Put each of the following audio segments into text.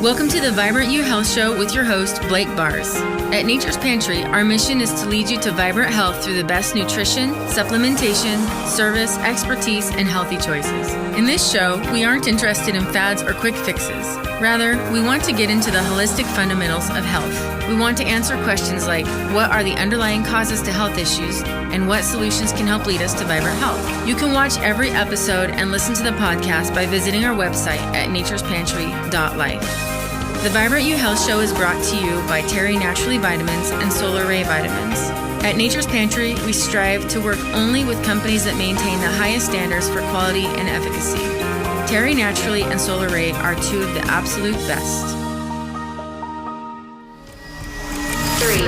Welcome to the Vibrant You Health Show with your host, Blake Bars. At Nature's Pantry, our mission is to lead you to vibrant health through the best nutrition, supplementation, service, expertise, and healthy choices. In this show, we aren't interested in fads or quick fixes. Rather, we want to get into the holistic fundamentals of health. We want to answer questions like, what are the underlying causes to health issues, and what solutions can help lead us to vibrant health? You can watch every episode and listen to the podcast by visiting our website at naturespantry.life. The Vibrant You Health Show is brought to you by Terry Naturally Vitamins and Solar Ray Vitamins. At Nature's Pantry, we strive to work only with companies that maintain the highest standards for quality and efficacy. Terry Naturally and Solar Ray are two of the absolute best. 3, 2,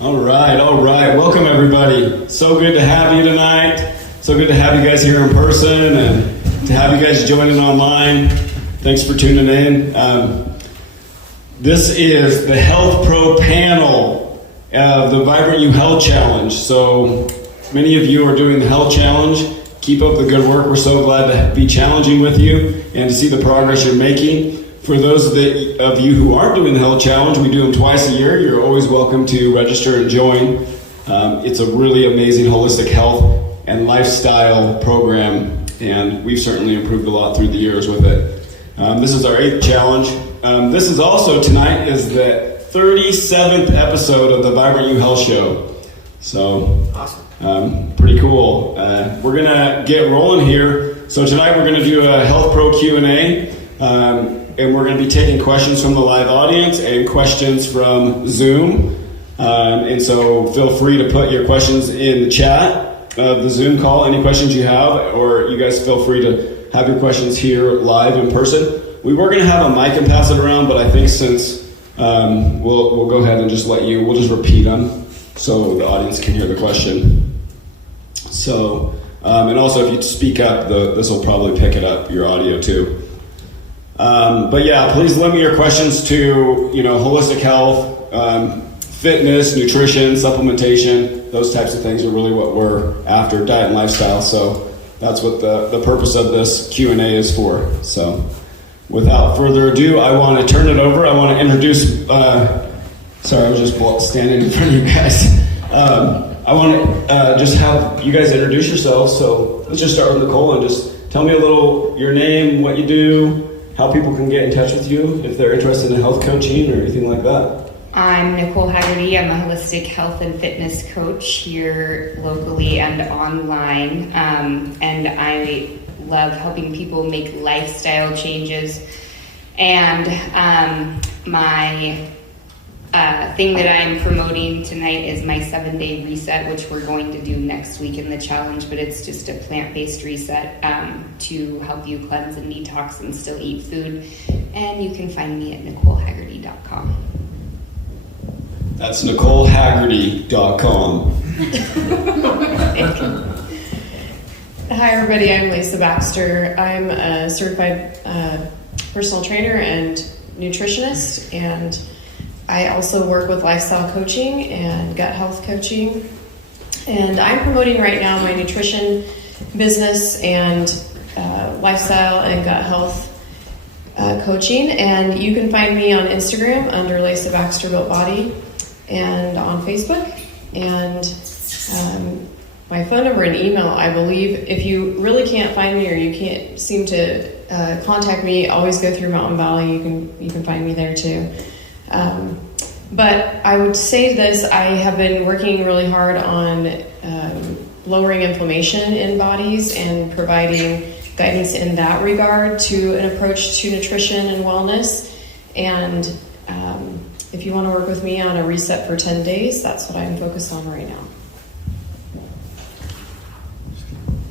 1. All right. Welcome, everybody. So good to have you tonight. So good to have you guys here in person and to have you guys joining online. Thanks for tuning in. This is the Health Pro panel of the Vibrant You Health Challenge. So many of you are doing the Health Challenge. Keep up the good work. We're so glad to be challenging with you and to see the progress you're making. For those of you who aren't doing the Health Challenge, we do them twice a year. You're always welcome to register and join. It's a really amazing holistic health and lifestyle program, and we've certainly improved a lot through the years with it. This is our 8th challenge. This is also, tonight is the 37th episode of the Vibrant You Health Show. So, awesome. Pretty cool. We're going to get rolling here. So tonight we're going to do a Health Pro Q&A. And we're going to be taking questions from the live audience and questions from Zoom. And so feel free to put your questions in the chat of the Zoom call, any questions you have, or you guys feel free to have your questions here live in person. We were going to have a mic and pass it around, but I think since we'll go ahead and we'll just repeat them so the audience can hear the question. So, and also if you speak up, this will probably pick it up, your audio too. But yeah, please limit your questions to, holistic health, fitness, nutrition, supplementation. Those types of things are really what we're after, diet and lifestyle. So that's what the purpose of this Q&A is for. So without further ado, I want to turn it over. I want to introduce, sorry, I was just standing in front of you guys. I want to just have you guys introduce yourselves. So let's just start with Nicole and just tell me a little, your name, what you do, how people can get in touch with you if they're interested in health coaching or anything like that. I'm Nicole Haggerty. I'm a holistic health and fitness coach here locally and online. And I love helping people make lifestyle changes. And my thing that I'm promoting tonight is my 7-day reset, which we're going to do next week in the challenge, but it's just a plant-based reset to help you cleanse and detox and still eat food. And you can find me at NicoleHaggerty.com. That's NicoleHaggerty.com. Hi everybody, I'm Lisa Baxter. I'm a certified personal trainer and nutritionist, and I also work with lifestyle coaching and gut health coaching. And I'm promoting right now my nutrition business and lifestyle and gut health coaching. And you can find me on Instagram under Lisa Baxter Built Body and on Facebook. And my phone number and email, I believe, if you really can't find me or you can't seem to contact me, always go through Mountain Valley. You can find me there too. But I would say this, I have been working really hard on lowering inflammation in bodies and providing guidance in that regard to an approach to nutrition and wellness. And if you want to work with me on a reset for 10 days, that's what I'm focused on right now.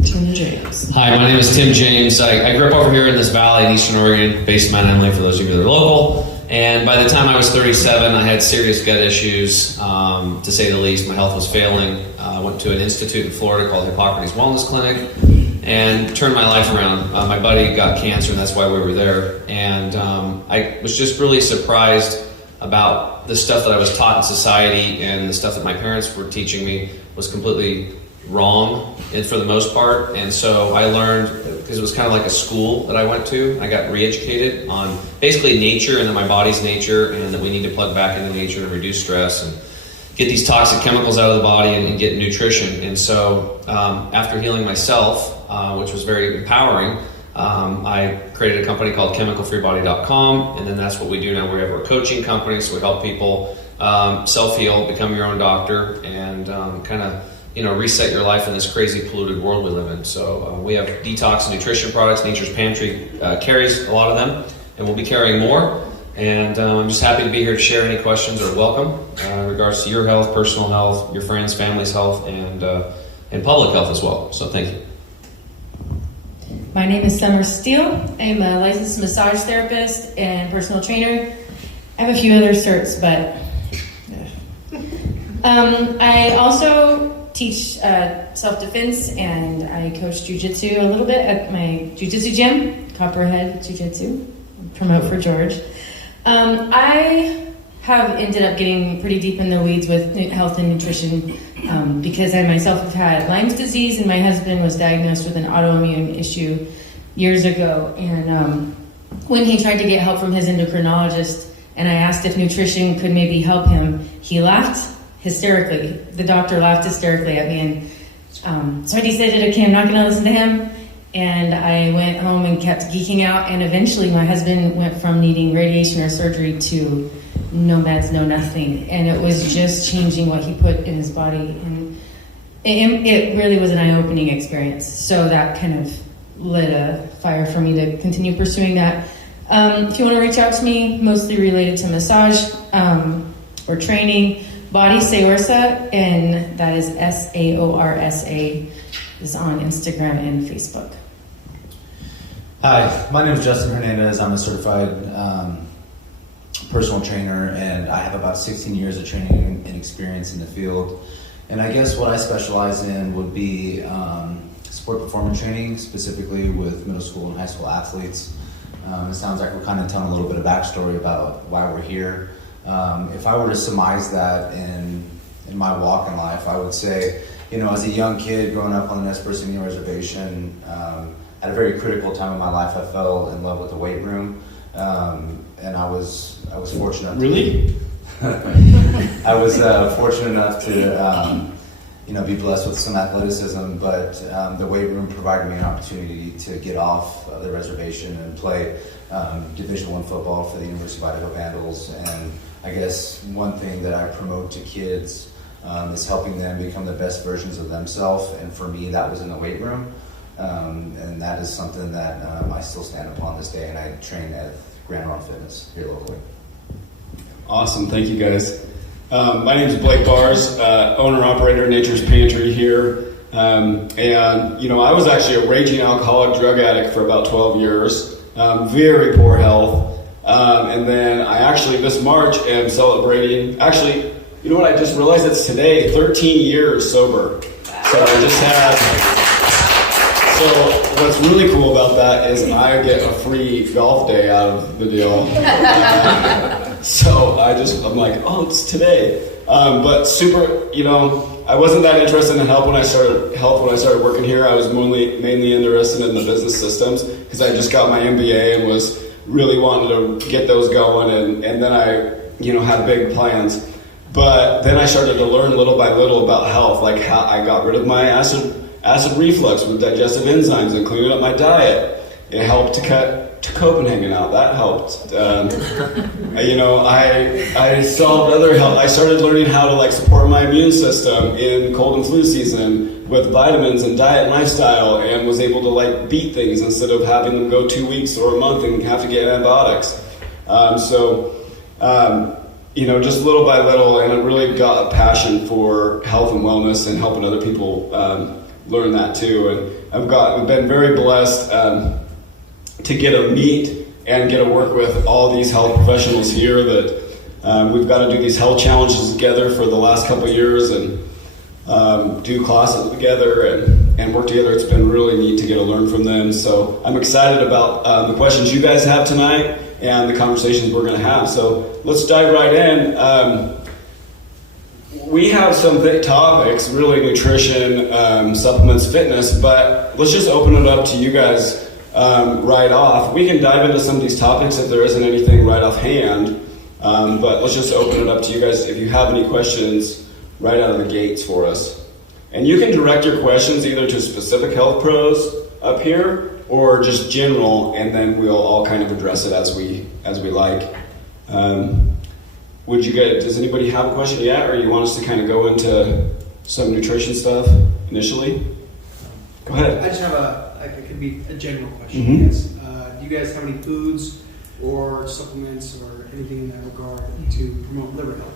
Tim James. Hi, my name is Tim James. I grew up over here in this valley in Eastern Oregon, based in Mount Emily for those of you that are local. And by the time I was 37, I had serious gut issues, to say the least. My health was failing. I went to an institute in Florida called Hippocrates Wellness Clinic and turned my life around. My buddy got cancer, and that's why we were there. And I was just really surprised about the stuff that I was taught in society, and the stuff that my parents were teaching me was completely wrong, and for the most part. And so I learned, because it was kind of like a school that I went to, I got re-educated on basically nature and that my body's nature, and that we need to plug back into nature and reduce stress and get these toxic chemicals out of the body and get nutrition. And so after healing myself, which was very empowering, I created a company called chemicalfreebody.com, and then that's what we do now. We have a coaching company, so we help people self-heal, become your own doctor, and kind of reset your life in this crazy polluted world we live in. So we have detox and nutrition products. Nature's Pantry carries a lot of them, and we'll be carrying more. And I'm just happy to be here to share any questions or welcome in regards to your health, personal health, your friends, family's health, and public health as well. So thank you. My name is Summer Steele. I'm a licensed massage therapist and personal trainer. I have a few other certs, but I also teach self-defense, and I coach jiu-jitsu a little bit at my jiu-jitsu gym, Copperhead Jiu-Jitsu. Promote for George. I have ended up getting pretty deep in the weeds with health and nutrition because I myself have had Lyme's disease, and my husband was diagnosed with an autoimmune issue years ago. And when he tried to get help from his endocrinologist, and I asked if nutrition could maybe help him, he laughed hysterically. The doctor laughed hysterically at me, and so I decided, okay, I'm not going to listen to him. And I went home and kept geeking out, and eventually my husband went from needing radiation or surgery to no meds, no nothing. And it was just changing what he put in his body. And it really was an eye-opening experience. So that kind of lit a fire for me to continue pursuing that. If you want to reach out to me, mostly related to massage or training, Body Saorsa, and that is SAORSA, is on Instagram and Facebook. Hi, my name is Justin Hernandez. I'm a certified personal trainer, and I have about 16 years of training and experience in the field. And I guess what I specialize in would be sport performance training, specifically with middle school and high school athletes. It sounds like we're kind of telling a little bit of backstory about why we're here. If I were to surmise that in my walk in life, I would say, as a young kid growing up on the Nez Perce Indian Reservation, at a very critical time in my life, I fell in love with the weight room, and I was fortunate. Really? I was fortunate enough to be blessed with some athleticism, but the weight room provided me an opportunity to get off the reservation and play Division I football for the University of Idaho Vandals. And I guess one thing that I promote to kids is helping them become the best versions of themselves. And for me, that was in the weight room. And that is something that I still stand upon this day, and I train at Grand Run Fitness here locally. Awesome, thank you guys. My name is Blake Bars, owner-operator of Nature's Pantry here. And I was actually a raging alcoholic drug addict for about 12 years, very poor health. And then I actually, this March, am celebrating, actually, you know what, I just realized it's today, 13 years sober. So I just had... So what's really cool about that is I get a free golf day out of the deal. So I'm like, oh, it's today. But super, I wasn't that interested in health when I started working here. I was mainly interested in the business systems because I just got my MBA and was really wanting to get those going. And then I, had big plans. But then I started to learn little by little about health, like how I got rid of my acid reflux with digestive enzymes and cleaning up my diet. It helped to cut to Copenhagen out. That helped. I solved other health. I started learning how to support my immune system in cold and flu season with vitamins and diet and lifestyle, and was able to beat things instead of having them go 2 weeks or a month and have to get antibiotics. Just little by little, and I really got a passion for health and wellness and helping other people learn that too. And I've been very blessed to get to meet and get to work with all these health professionals here that we've got to do these health challenges together for the last couple of years and do classes together and work together. It's been really neat to get to learn from them. So I'm excited about the questions you guys have tonight and the conversations we're going to have. So let's dive right in. we have some big topics, really nutrition, supplements, fitness, but let's just open it up to you guys right off. We can dive into some of these topics if there isn't anything right offhand, but let's just open it up to you guys if you have any questions right out of the gates for us. And you can direct your questions either to specific health pros up here or just general, and then we'll all kind of address it as we like. Does anybody have a question yet, or you want us to kind of go into some nutrition stuff initially? Go ahead. I just have it could be a general question, Mm-hmm. I guess. Do you guys have any foods or supplements or anything in that regard to promote liver health?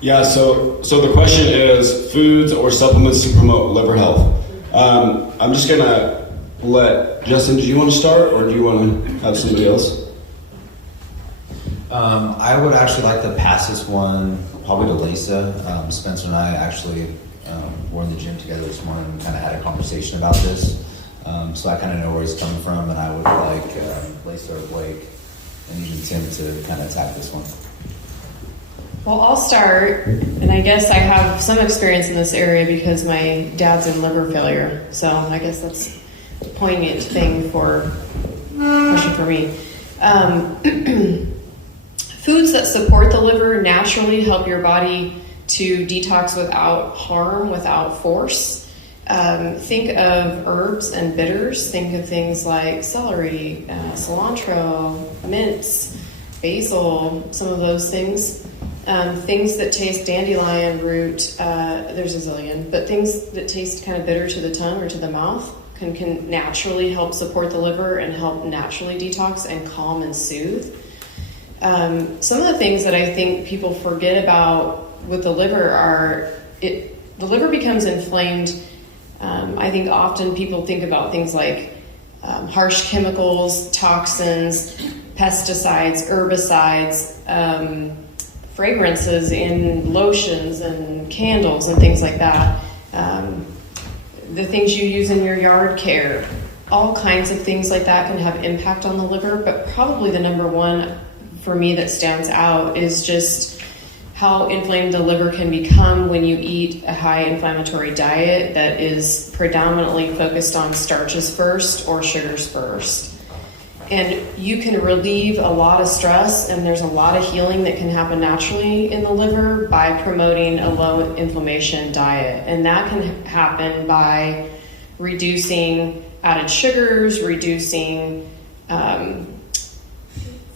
Yeah, so the question is foods or supplements to promote liver health. I'm just gonna let Justin. Do you want to start, or do you want to have somebody else? I would actually like to pass this one probably to Lisa. Spencer and I actually were in the gym together this morning and kind of had a conversation about this. So I kind of know where he's coming from, and I would like Lisa or Blake and even Tim to kind of attack this one. Well, I'll start, and I guess I have some experience in this area because my dad's in liver failure, so I guess that's a poignant thing for question for me. Foods that support the liver naturally help your body to detox without harm, without force. Think of herbs and bitters. Think of things like celery, cilantro, mints, basil, some of those things. Things that taste dandelion root, there's a zillion, but things that taste kind of bitter to the tongue or to the mouth can naturally help support the liver and help naturally detox and calm and soothe. Some of the things that I think people forget about with the liver are the liver becomes inflamed. I think often people think about things like harsh chemicals, toxins, pesticides, herbicides, fragrances in lotions and candles and things like that. The things you use in your yard care, all kinds of things like that can have impact on the liver, but probably the number one for me that stands out is just how inflamed the liver can become when you eat a high inflammatory diet that is predominantly focused on starches first or sugars first. And you can relieve a lot of stress, and there's a lot of healing that can happen naturally in the liver by promoting a low inflammation diet. And that can happen by reducing added sugars, reducing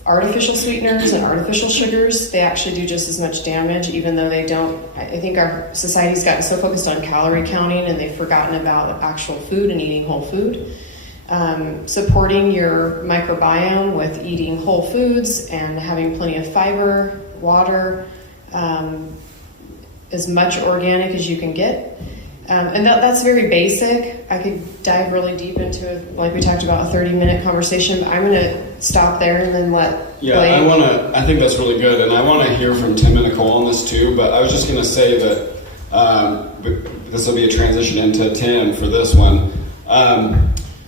artificial sweeteners and artificial sugars. They actually do just as much damage, even though they don't. I think our society's gotten so focused on calorie counting and they've forgotten about actual food and eating whole food. Supporting your microbiome with eating whole foods and having plenty of fiber, water, as much organic as you can get. And that's very basic. I could dive really deep into it, like we talked about, a 30-minute conversation, but I'm going to stop there and then let Blake. I think that's really good, and I want to hear from Tim and Nicole on this too, but I was just going to say that this will be a transition into Tim for this one.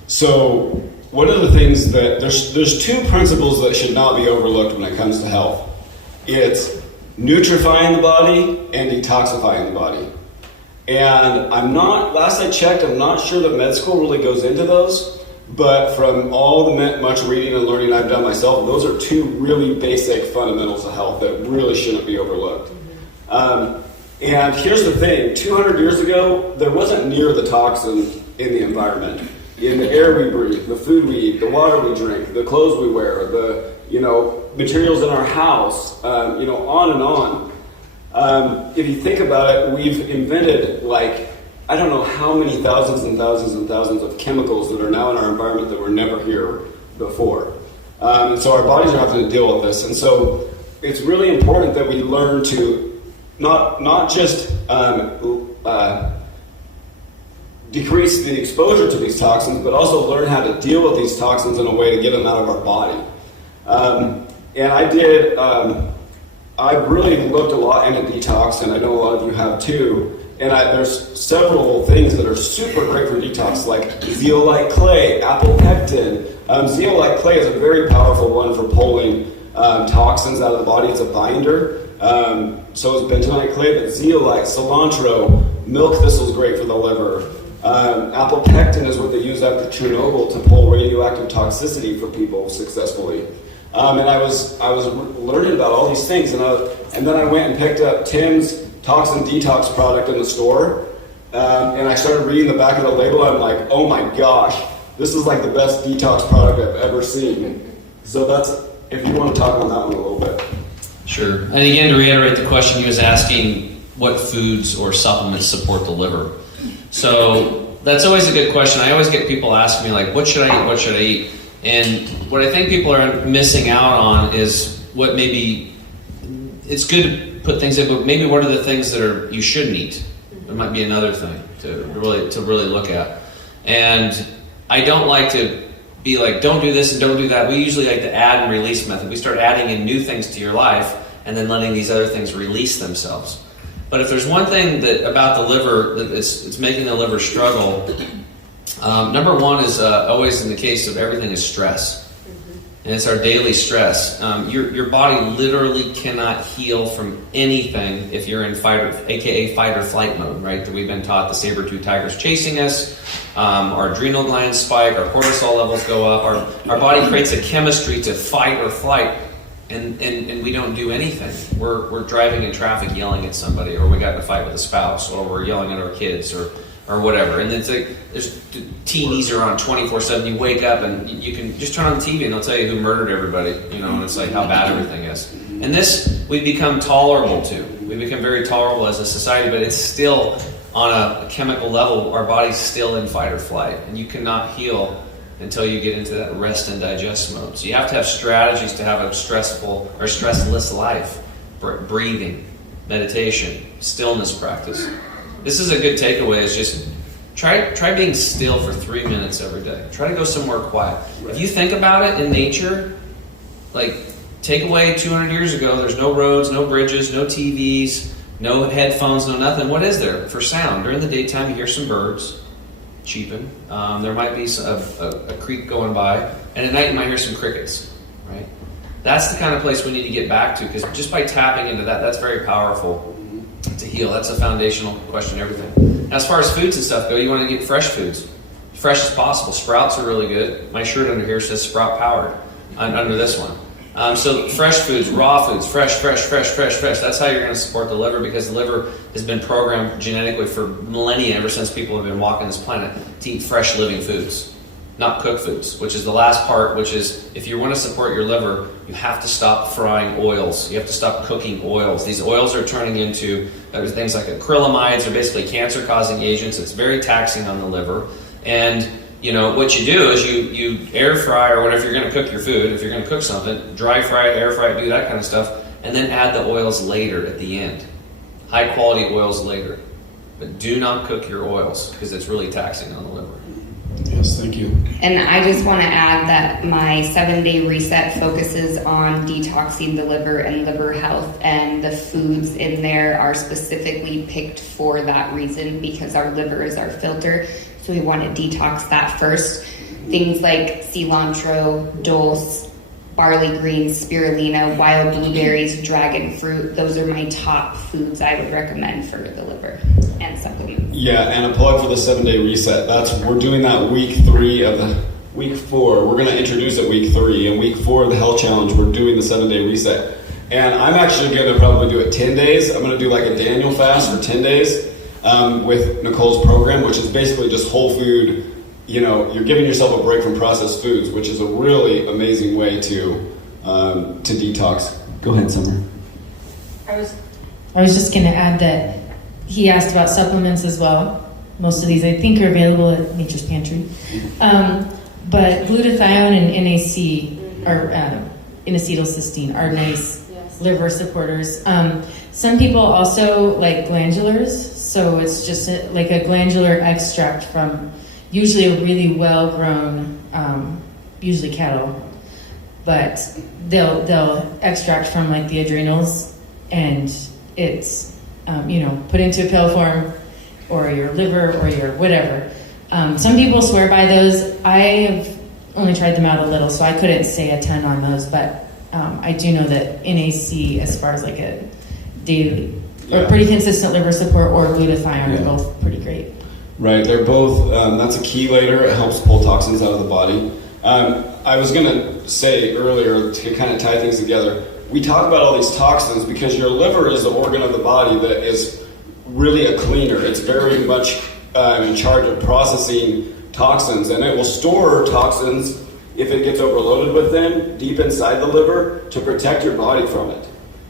So one of the things that, there's two principles that should not be overlooked when it comes to health. It's nutrifying the body and detoxifying the body. And last I checked, I'm not sure that med school really goes into those, but from all the much reading and learning I've done myself, those are two really basic fundamentals of health that really shouldn't be overlooked. And here's the thing, 200 years ago, there wasn't near the toxin in the environment. In the air we breathe, the food we eat, the water we drink, the clothes we wear, the materials in our house, on and on. If you think about it, we've invented I don't know how many thousands and thousands and thousands of chemicals that are now in our environment that were never here before. And so our bodies are having to deal with this. And so it's really important that we learn to not just decrease the exposure to these toxins, but also learn how to deal with these toxins in a way to get them out of our body. And I've really looked a lot into detox, and I know a lot of you have too. And there's several things that are super great for detox, like zeolite clay, apple pectin. Zeolite clay is a very powerful one for pulling toxins out of the body. It's a binder. So is bentonite clay, but zeolite, cilantro, milk thistle is great for the liver. Apple pectin is what they used after Chernobyl to pull radioactive toxicity for people successfully. And I was learning about all these things, and then I went and picked up Tim's toxin detox product in the store, and I started reading the back of the label. I'm like, oh my gosh, this is like the best detox product I've ever seen. So that's, if you want to talk on that one a little bit. Sure. And again, to reiterate the question, he was asking what foods or supplements support the liver. So that's always a good question. I always get people asking me, like, what should I eat? What should I eat? And what I think people are missing out on is what maybe, it's good to put things in, but maybe what are the things that are you shouldn't eat? It might be another thing to really look at. And I don't like to be like, don't do this and don't do that. We usually like the add and release method. We start adding in new things to your life and then letting these other things release themselves. But if there's one thing that about the liver that it's making the liver struggle, number one is always in the case of everything is stress. And it's our daily stress. Your body literally cannot heal from anything if you're in fight or flight mode, right? That we've been taught the saber-toothed tiger's chasing us, our adrenal glands spike, our cortisol levels go up, our body creates a chemistry to fight or flight, and we don't do anything. We're driving in traffic yelling at somebody, or we got in a fight with a spouse, or we're yelling at our kids, or whatever. And it's like, there's TVs are on 24/7. You wake up and you can just turn on the TV and they'll tell you who murdered everybody, and it's like how bad everything is. And this we've become tolerable to. We become very tolerable as a society, but it's still on a chemical level, our body's still in fight or flight. And you cannot heal until you get into that rest and digest mode. So you have to have strategies to have a stressful or stressless life. Breathing, meditation, stillness practice. This is a good takeaway, is just try being still for 3 minutes every day. Try to go somewhere quiet. Right. If you think about it in nature, like take away 200 years ago, there's no roads, no bridges, no TVs, no headphones, no nothing. What is there for sound? During the daytime, you hear some birds cheeping. There might be a creek going by. And at night, you might hear some crickets, right? That's the kind of place we need to get back to, because just by tapping into that, that's very powerful to heal. That's a foundational question, everything. Now, as far as foods and stuff go, you want to get fresh foods. Fresh as possible. Sprouts are really good. My shirt under here says sprout powered under this one. So fresh foods, raw foods, fresh. That's how you're going to support the liver, because the liver has been programmed genetically for millennia, ever since people have been walking this planet, to eat fresh living foods, not cooked foods, which is the last part, which is if you want to support your liver, you have to stop frying oils. You have to stop cooking oils. These oils are turning into things like acrylamides. They're basically cancer-causing agents. It's very taxing on the liver. And what you do is you air fry, or whatever, if you're going to cook your food, if you're going to cook something, dry fry it, air fry it, do that kind of stuff, and then add the oils later at the end. High quality oils later. But do not cook your oils, because it's really taxing on the liver. Yes, thank you. And I just want to add that my 7-day reset focuses on detoxing the liver and liver health, and the foods in there are specifically picked for that reason, because our liver is our filter. So we want to detox that first. Things like cilantro, dulse, barley greens, spirulina, wild blueberries, dragon fruit. Those are my top foods I would recommend for the liver and supplements. Yeah, and a plug for the 7-day reset. We're doing that week 3 of the week 4. We're going to introduce it week 3, and week 4 of the health challenge, we're doing the 7-day reset. And I'm actually going to probably do it 10 days. I'm going to do like a Daniel fast for 10 days with Nicole's program, which is basically just whole food. You're giving yourself a break from processed foods, which is a really amazing way to detox. Go ahead, Summer. I was just going to add that he asked about supplements as well. Most of these, I think, are available at Nature's Pantry. But glutathione and NAC, or N-acetylcysteine, are nice liver supporters. Some people also like glandulars, so it's just like a glandular extract from usually a really well-grown, usually cattle, but they'll extract from like the adrenals, and it's put into a pill form, or your liver, or your whatever. Some people swear by those. I have only tried them out a little, so I couldn't say a ton on those, but I do know that NAC, as far as like daily. Yeah. Or pretty consistent liver support or glutathione Yeah. are both pretty great. Right, they're both, that's a chelator. It helps pull toxins out of the body. I was going to say earlier, to kind of tie things together, we talk about all these toxins because your liver is the organ of the body that is really a cleaner. It's very much in charge of processing toxins, and it will store toxins if it gets overloaded with them deep inside the liver to protect your body from it.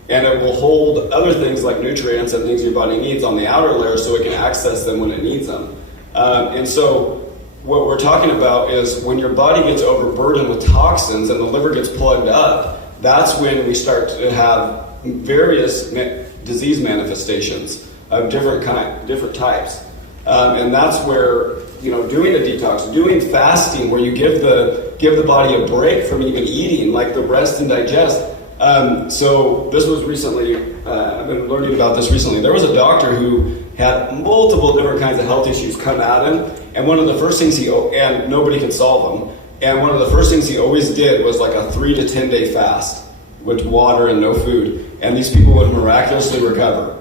And it will hold other things like nutrients and things your body needs on the outer layer so it can access them when it needs them. And so what we're talking about is when your body gets overburdened with toxins and the liver gets plugged up, that's when we start to have various disease manifestations of different types. And that's where, doing a detox, doing fasting where you give the body a break from even eating, like the rest and digest. So this was recently, I've been learning about this recently. There was a doctor who had multiple different kinds of health issues come at him, and one of the first things and nobody could solve them, and one of the first things he always did was like a 3 to 10 day fast with water and no food, and these people would miraculously recover.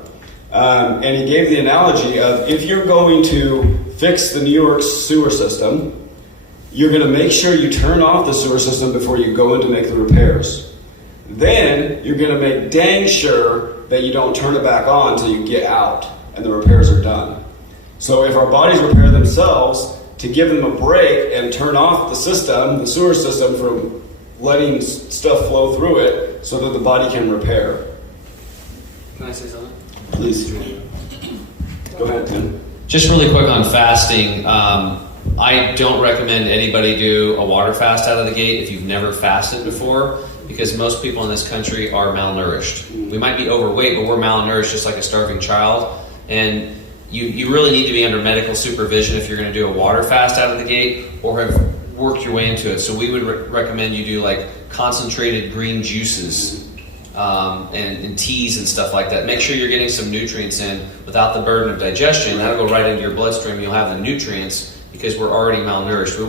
And he gave the analogy of if you're going to fix the New York sewer system, you're going to make sure you turn off the sewer system before you go in to make the repairs. Then you're going to make dang sure that you don't turn it back on until you get out and the repairs are done. So if our bodies repair themselves, to give them a break and turn off the system, the sewer system, from letting stuff flow through it so that the body can repair. Can I say something? Please. Go ahead, Tim. Just really quick on fasting. I don't recommend anybody do a water fast out of the gate if you've never fasted before, because most people in this country are malnourished. We might be overweight, but we're malnourished just like a starving child. And you really need to be under medical supervision if you're going to do a water fast out of the gate or have worked your way into it. So we would recommend you do like concentrated green juices and teas and stuff like that. Make sure you're getting some nutrients in without the burden of digestion. That'll go right into your bloodstream. You'll have the nutrients because we're already malnourished.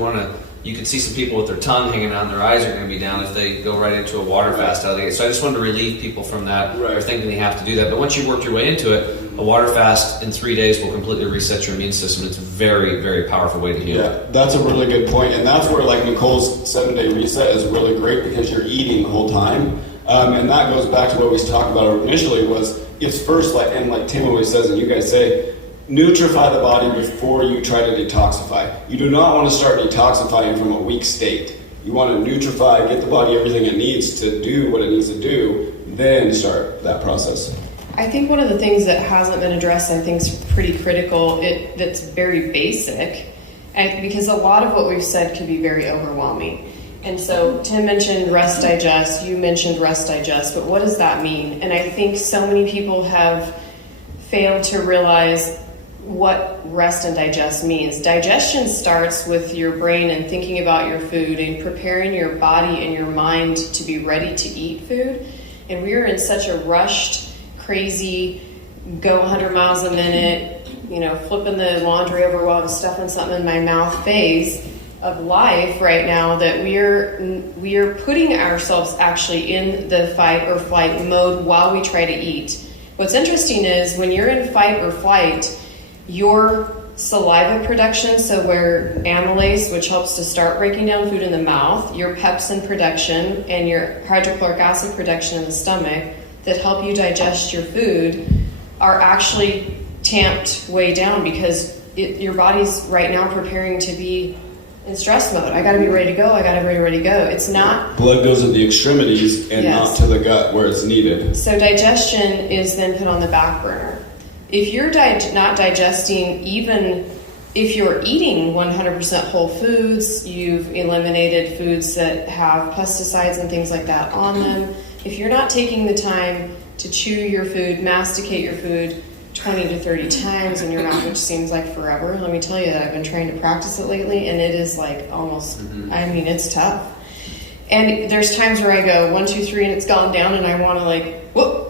You can see some people with their tongue hanging out and their eyes are going to be down if they go right into a water fast out of the gate. So I just wanted to relieve people from that or thinking they have to do that. But once you work your way into it, a water fast in 3 days will completely reset your immune system. It's a very, very powerful way to heal. Yeah, that's a really good point. And that's where like Nicole's 7-day reset is really great because you're eating the whole time. And that goes back to what we talked about initially was it's first, like Tim always says and you guys say, nutrify the body before you try to detoxify. You do not want to start detoxifying from a weak state. You want to nutrify, get the body everything it needs to do what it needs to do, then start that process. I think one of the things that hasn't been addressed, I think, is pretty critical. That's very basic, and because a lot of what we've said can be very overwhelming. And so Tim mentioned rest digest, you mentioned rest digest, but what does that mean? And I think so many people have failed to realize what rest and digest means. Digestion starts with your brain and thinking about your food and preparing your body and your mind to be ready to eat food. And we are in such a rushed, crazy, go 100 miles a minute, flipping the laundry over while I'm stuffing something in my mouth phase of life right now that we are putting ourselves actually in the fight or flight mode while we try to eat. What's interesting is when you're in fight or flight, your saliva production, so where amylase, which helps to start breaking down food in the mouth, your pepsin production, and your hydrochloric acid production in the stomach that help you digest your food are actually tamped way down because your body's right now preparing to be in stress mode. I got to be ready to go. I got to be ready to go. It's not... Blood goes to the extremities and not to the gut where it's needed. So digestion is then put on the back burner. If you're not digesting, even if you're eating 100% whole foods, you've eliminated foods that have pesticides and things like that on them. If you're not taking the time to chew your food, masticate your food 20 to 30 times in your mouth, which seems like forever, let me tell you that I've been trying to practice it lately, and it is like almost, it's tough. And there's times where I go 1, 2, 3, and it's gone down, and I want to whoop.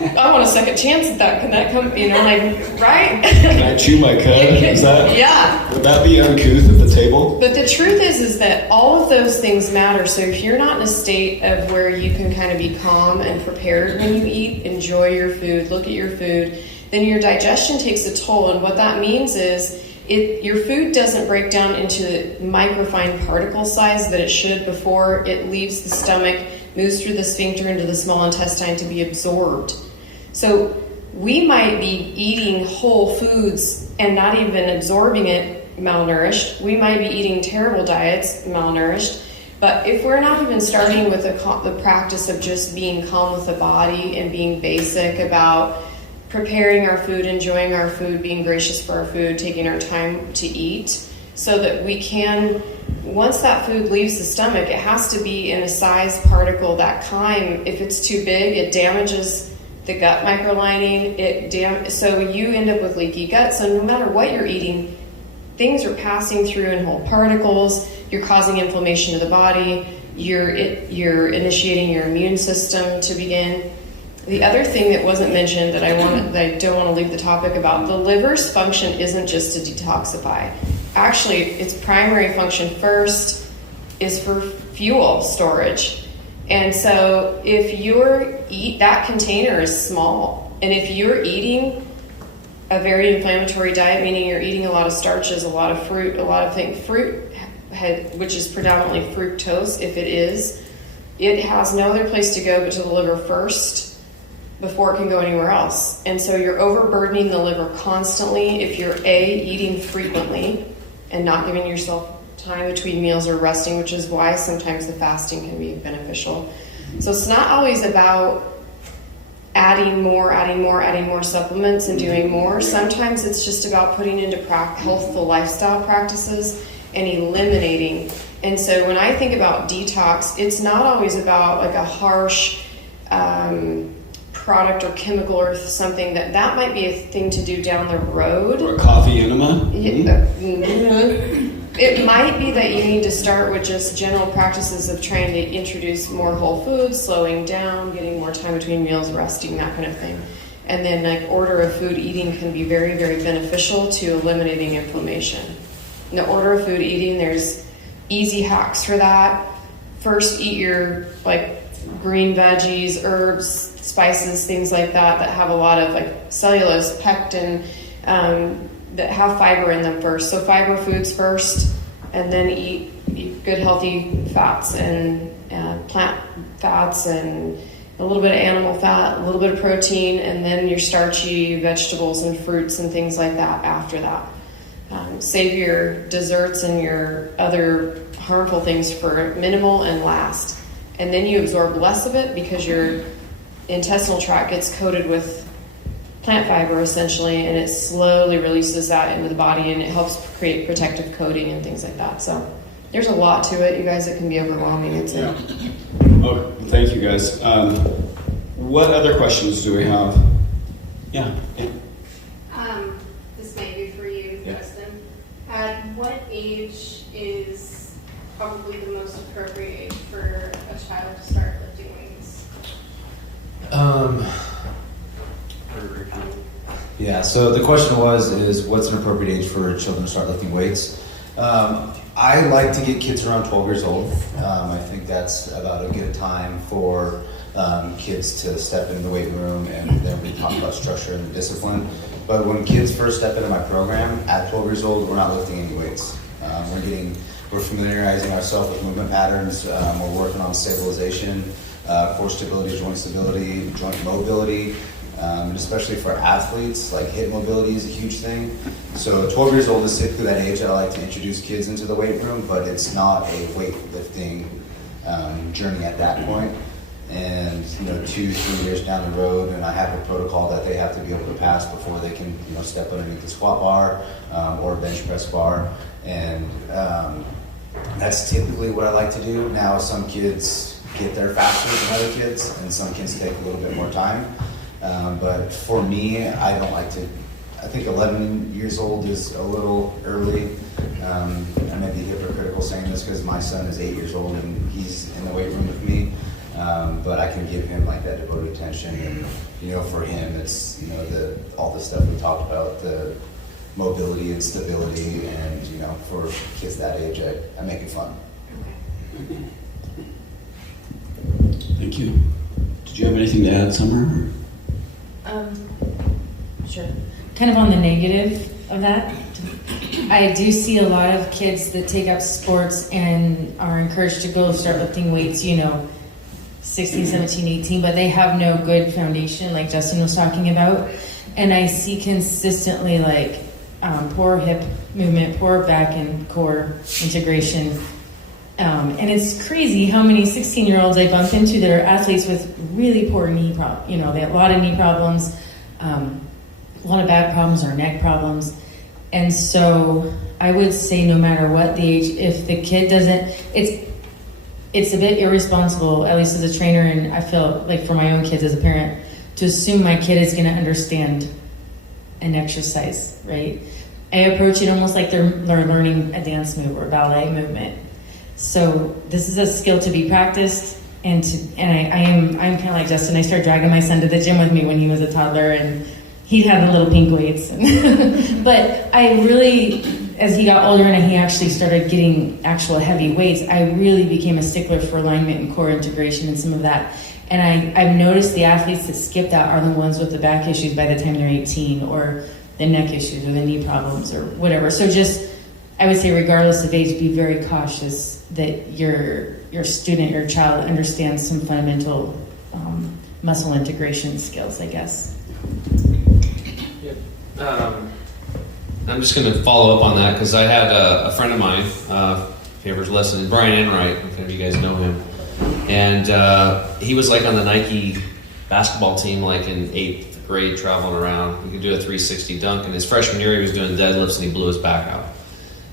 I want a second chance at that. Can that come, like, right? Can I chew my cud? Is that? Yeah. Would that be uncouth at the table? But the truth is that all of those things matter. So if you're not in a state of where you can kind of be calm and prepared when you eat, enjoy your food, look at your food, then your digestion takes a toll. And what that means is your food doesn't break down into the microfine particle size that it should before it leaves the stomach, moves through the sphincter into the small intestine to be absorbed. So we might be eating whole foods and not even absorbing it malnourished. We might be eating terrible diets malnourished. But if we're not even starting with the practice of just being calm with the body and being basic about preparing our food, enjoying our food, being gracious for our food, taking our time to eat, so that we can, once that food leaves the stomach, it has to be in a size particle that chyme. If it's too big, it damages the gut microlining. So you end up with leaky gut. So no matter what you're eating, things are passing through in whole particles. You're causing inflammation of the body. You're initiating your immune system to begin. The other thing that wasn't mentioned that I don't want to leave the topic about, the liver's function isn't just to detoxify. Actually, its primary function first is for fuel storage. And so if that container is small, and if you're eating a very inflammatory diet, meaning you're eating a lot of starches, a lot of fruit, a lot of things, which is predominantly fructose, if it has no other place to go but to the liver first before it can go anywhere else. And so you're overburdening the liver constantly if you're eating frequently and not giving yourself time between meals or resting, which is why sometimes the fasting can be beneficial. So it's not always about adding more supplements and doing more. Sometimes it's just about putting into healthful lifestyle practices and eliminating. And so when I think about detox, it's not always about like a harsh product or chemical or something that might be a thing to do down the road. Or a coffee enema? It might be that you need to start with just general practices of trying to introduce more whole foods, slowing down, getting more time between meals, resting, that kind of thing. And then like order of food eating can be very, very beneficial to eliminating inflammation. In the order of food eating, there's easy hacks for that. First, eat your like green veggies, herbs, spices, things like that have a lot of like cellulose, pectin, that have fiber in them first. So fiber foods first, and then eat good healthy fats and plant fats and a little bit of animal fat, a little bit of protein, and then your starchy vegetables and fruits and things like that after that. Save your desserts and your other harmful things for minimal and last. And then you absorb less of it because your intestinal tract gets coated with plant fiber essentially, and it slowly releases that into the body, and it helps create protective coating and things like that. So there's a lot to it, you guys. It can be overwhelming. Oh, thank you guys. What other questions do we have? Yeah. This may be for you, Justin. At what age is probably the most appropriate age for a child to start lifting weights? Yeah, so the question is what's an appropriate age for children to start lifting weights? I like to get kids around 12 years old. I think that's about a good time for kids to step into the weight room, and then we talk about structure and discipline. But when kids first step into my program at 12 years old, we're not lifting any weights. We're familiarizing ourselves with movement patterns. We're working on stabilization, core stability, joint mobility. And especially for athletes, like hip mobility is a huge thing. So 12 years old is typically that age I like to introduce kids into the weight room, but it's not a weightlifting journey at that point. And 2-3 years down the road, and I have a protocol that they have to be able to pass before they can step underneath the squat bar or bench press bar. And that's typically what I like to do. Now some kids get there faster than other kids, and some kids take a little bit more time. But for me, I don't like to. I think 11 years old is a little early. I may be hypocritical saying this because my son is 8 years old and he's in the weight room with me. But I can give him like that devoted attention, and for him, it's all the stuff we talked about, the mobility and stability, and for kids that age, I make it fun. Thank you. Did you have anything to add, Summer? Sure. Kind of on the negative of that, I do see a lot of kids that take up sports and are encouraged to go start lifting weights, 16, 17, 18, but they have no good foundation, like Justin was talking about. And I see consistently poor hip movement, poor back and core integration. And it's crazy how many 16-year-olds I bump into that are athletes with really poor knee problems. They have a lot of knee problems, a lot of back problems or neck problems. And so I would say no matter what the age, if the kid doesn't, it's a bit irresponsible, at least as a trainer, and I feel like for my own kids as a parent, to assume my kid is going to understand an exercise, right? I approach it almost like they're learning a dance move or ballet movement. So this is a skill to be practiced, and I'm kind of like Justin. I started dragging my son to the gym with me when he was a toddler, and he had the little pink weights. But I really, as he got older and he actually started getting actual heavy weights, I really became a stickler for alignment and core integration and some of that. And I've noticed the athletes that skip that are the ones with the back issues by the time they're 18, or the neck issues or the knee problems or whatever. So just, I would say regardless of age, be very cautious that your student, your child understands some fundamental muscle integration skills, I guess. I'm just going to follow up on that because I had a friend of mine, if you ever listened, Brian Enright, if any of you guys know him, and he was on the Nike basketball team in 8th grade traveling around. He could do a 360 dunk, and his freshman year he was doing deadlifts and he blew his back out.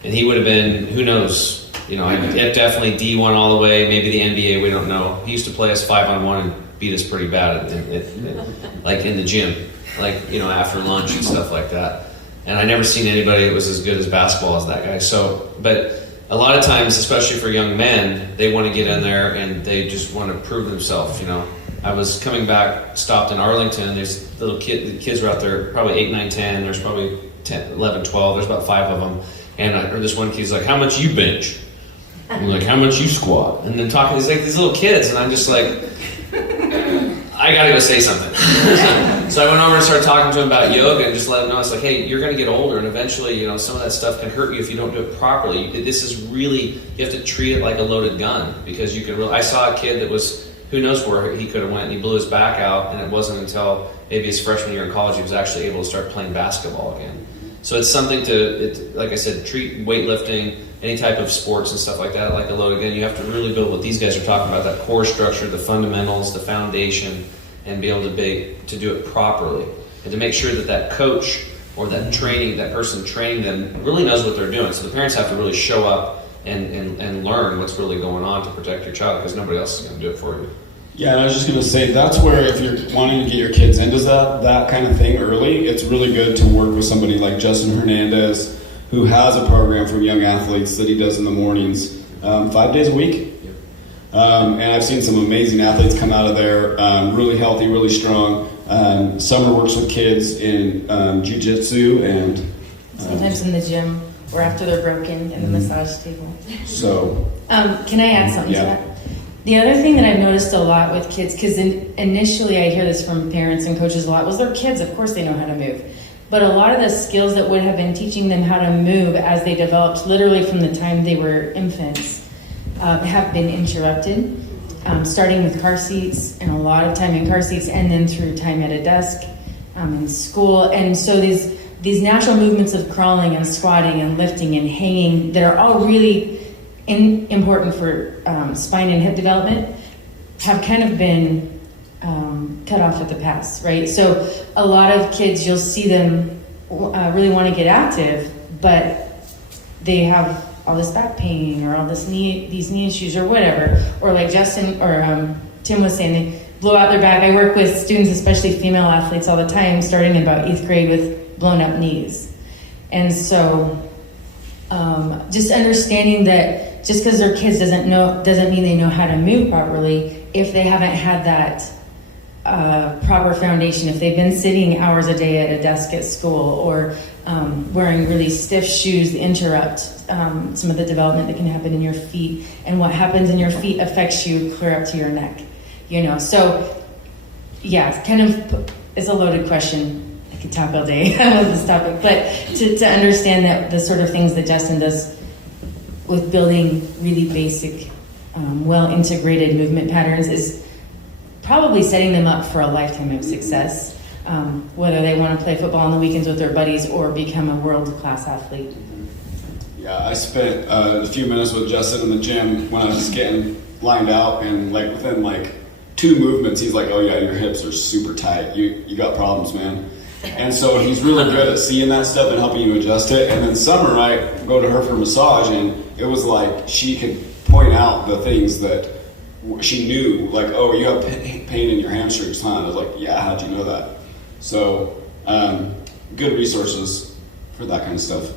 And he would have been, who knows, definitely D1 all the way, maybe the NBA, we don't know. He used to play us 5-on-1 and beat us pretty bad in the gym, after lunch and stuff like that. And I never seen anybody that was as good as basketball as that guy. So, but a lot of times, especially for young men, they want to get in there and they just want to prove themselves, I was coming back, stopped in Arlington, there's the kids were out there, probably 8, 9, 10, there's probably 10, 11, 12, there's about 5 of them. And I heard this one kid's like, how much you bench? I'm like, how much you squat? And then talking, he's these little kids, and I'm just like, I gotta go say something. So I went over and started talking to him about yoga and just let him know, it's hey, you're gonna get older, and eventually, some of that stuff can hurt you if you don't do it properly. This is really, you have to treat it like a loaded gun, because you can really, I saw a kid that was, who knows where he could have went, and he blew his back out, and it wasn't until maybe his freshman year in college he was actually able to start playing basketball again. So it's something like I said, treat weightlifting, any type of sports and stuff like that, like a load. Again, you have to really build what these guys are talking about, that core structure, the fundamentals, the foundation, and be able to do it properly. And to make sure that coach or that person training them really knows what they're doing. So the parents have to really show up and learn what's really going on to protect your child, because nobody else is going to do it for you. Yeah, and I was just going to say, that's where if you're wanting to get your kids into that kind of thing early, it's really good to work with somebody like Justin Hernandez, who has a program for young athletes that he does in the mornings, 5 days a week. And I've seen some amazing athletes come out of there, really healthy, really strong. Summer works with kids in jiu-jitsu and... sometimes in the gym or after they're broken in the massage table. So... can I add something to that? The other thing that I've noticed a lot with kids, because initially I hear this from parents and coaches a lot, was their kids, of course they know how to move. But a lot of the skills that would have been teaching them how to move as they developed, literally from the time they were infants, have been interrupted, starting with car seats, and a lot of time in car seats, and then through time at a desk in school. And so these natural movements of crawling and squatting and lifting and hanging that are all really important for spine and hip development have kind of been cut off at the pass, right? So a lot of kids, you'll see them really want to get active, but they have all this back pain or all these knee issues or whatever, or like Justin or Tim was saying, they blow out their back. I work with students, especially female athletes, all the time, starting in about 8th grade with blown up knees. And so just understanding that just because they're kids doesn't mean they know how to move properly. if they haven't had that proper foundation, if they've been sitting hours a day at a desk at school, or wearing really stiff shoes interrupt some of the development that can happen in your feet, and what happens in your feet affects you clear up to your neck, so yeah, kind of, it's a loaded question. I could talk all day on this topic, but to understand that the sort of things that Justin does with building really basic, well integrated movement patterns is probably setting them up for a lifetime of success, whether they want to play football on the weekends with their buddies or become a world-class athlete. Yeah, I spent a few minutes with Justin in the gym when I was getting lined out, and within 2 movements, he's like, "Oh yeah, your hips are super tight. You got problems, man." And so he's really good at seeing that stuff and helping you adjust it. And then Summer, I go to her for massage, and it was like she could point out the things that she knew, "Oh, you have pain in your hamstrings, huh?" And I was like, "Yeah, how'd you know that?" So, good resources for that kind of stuff.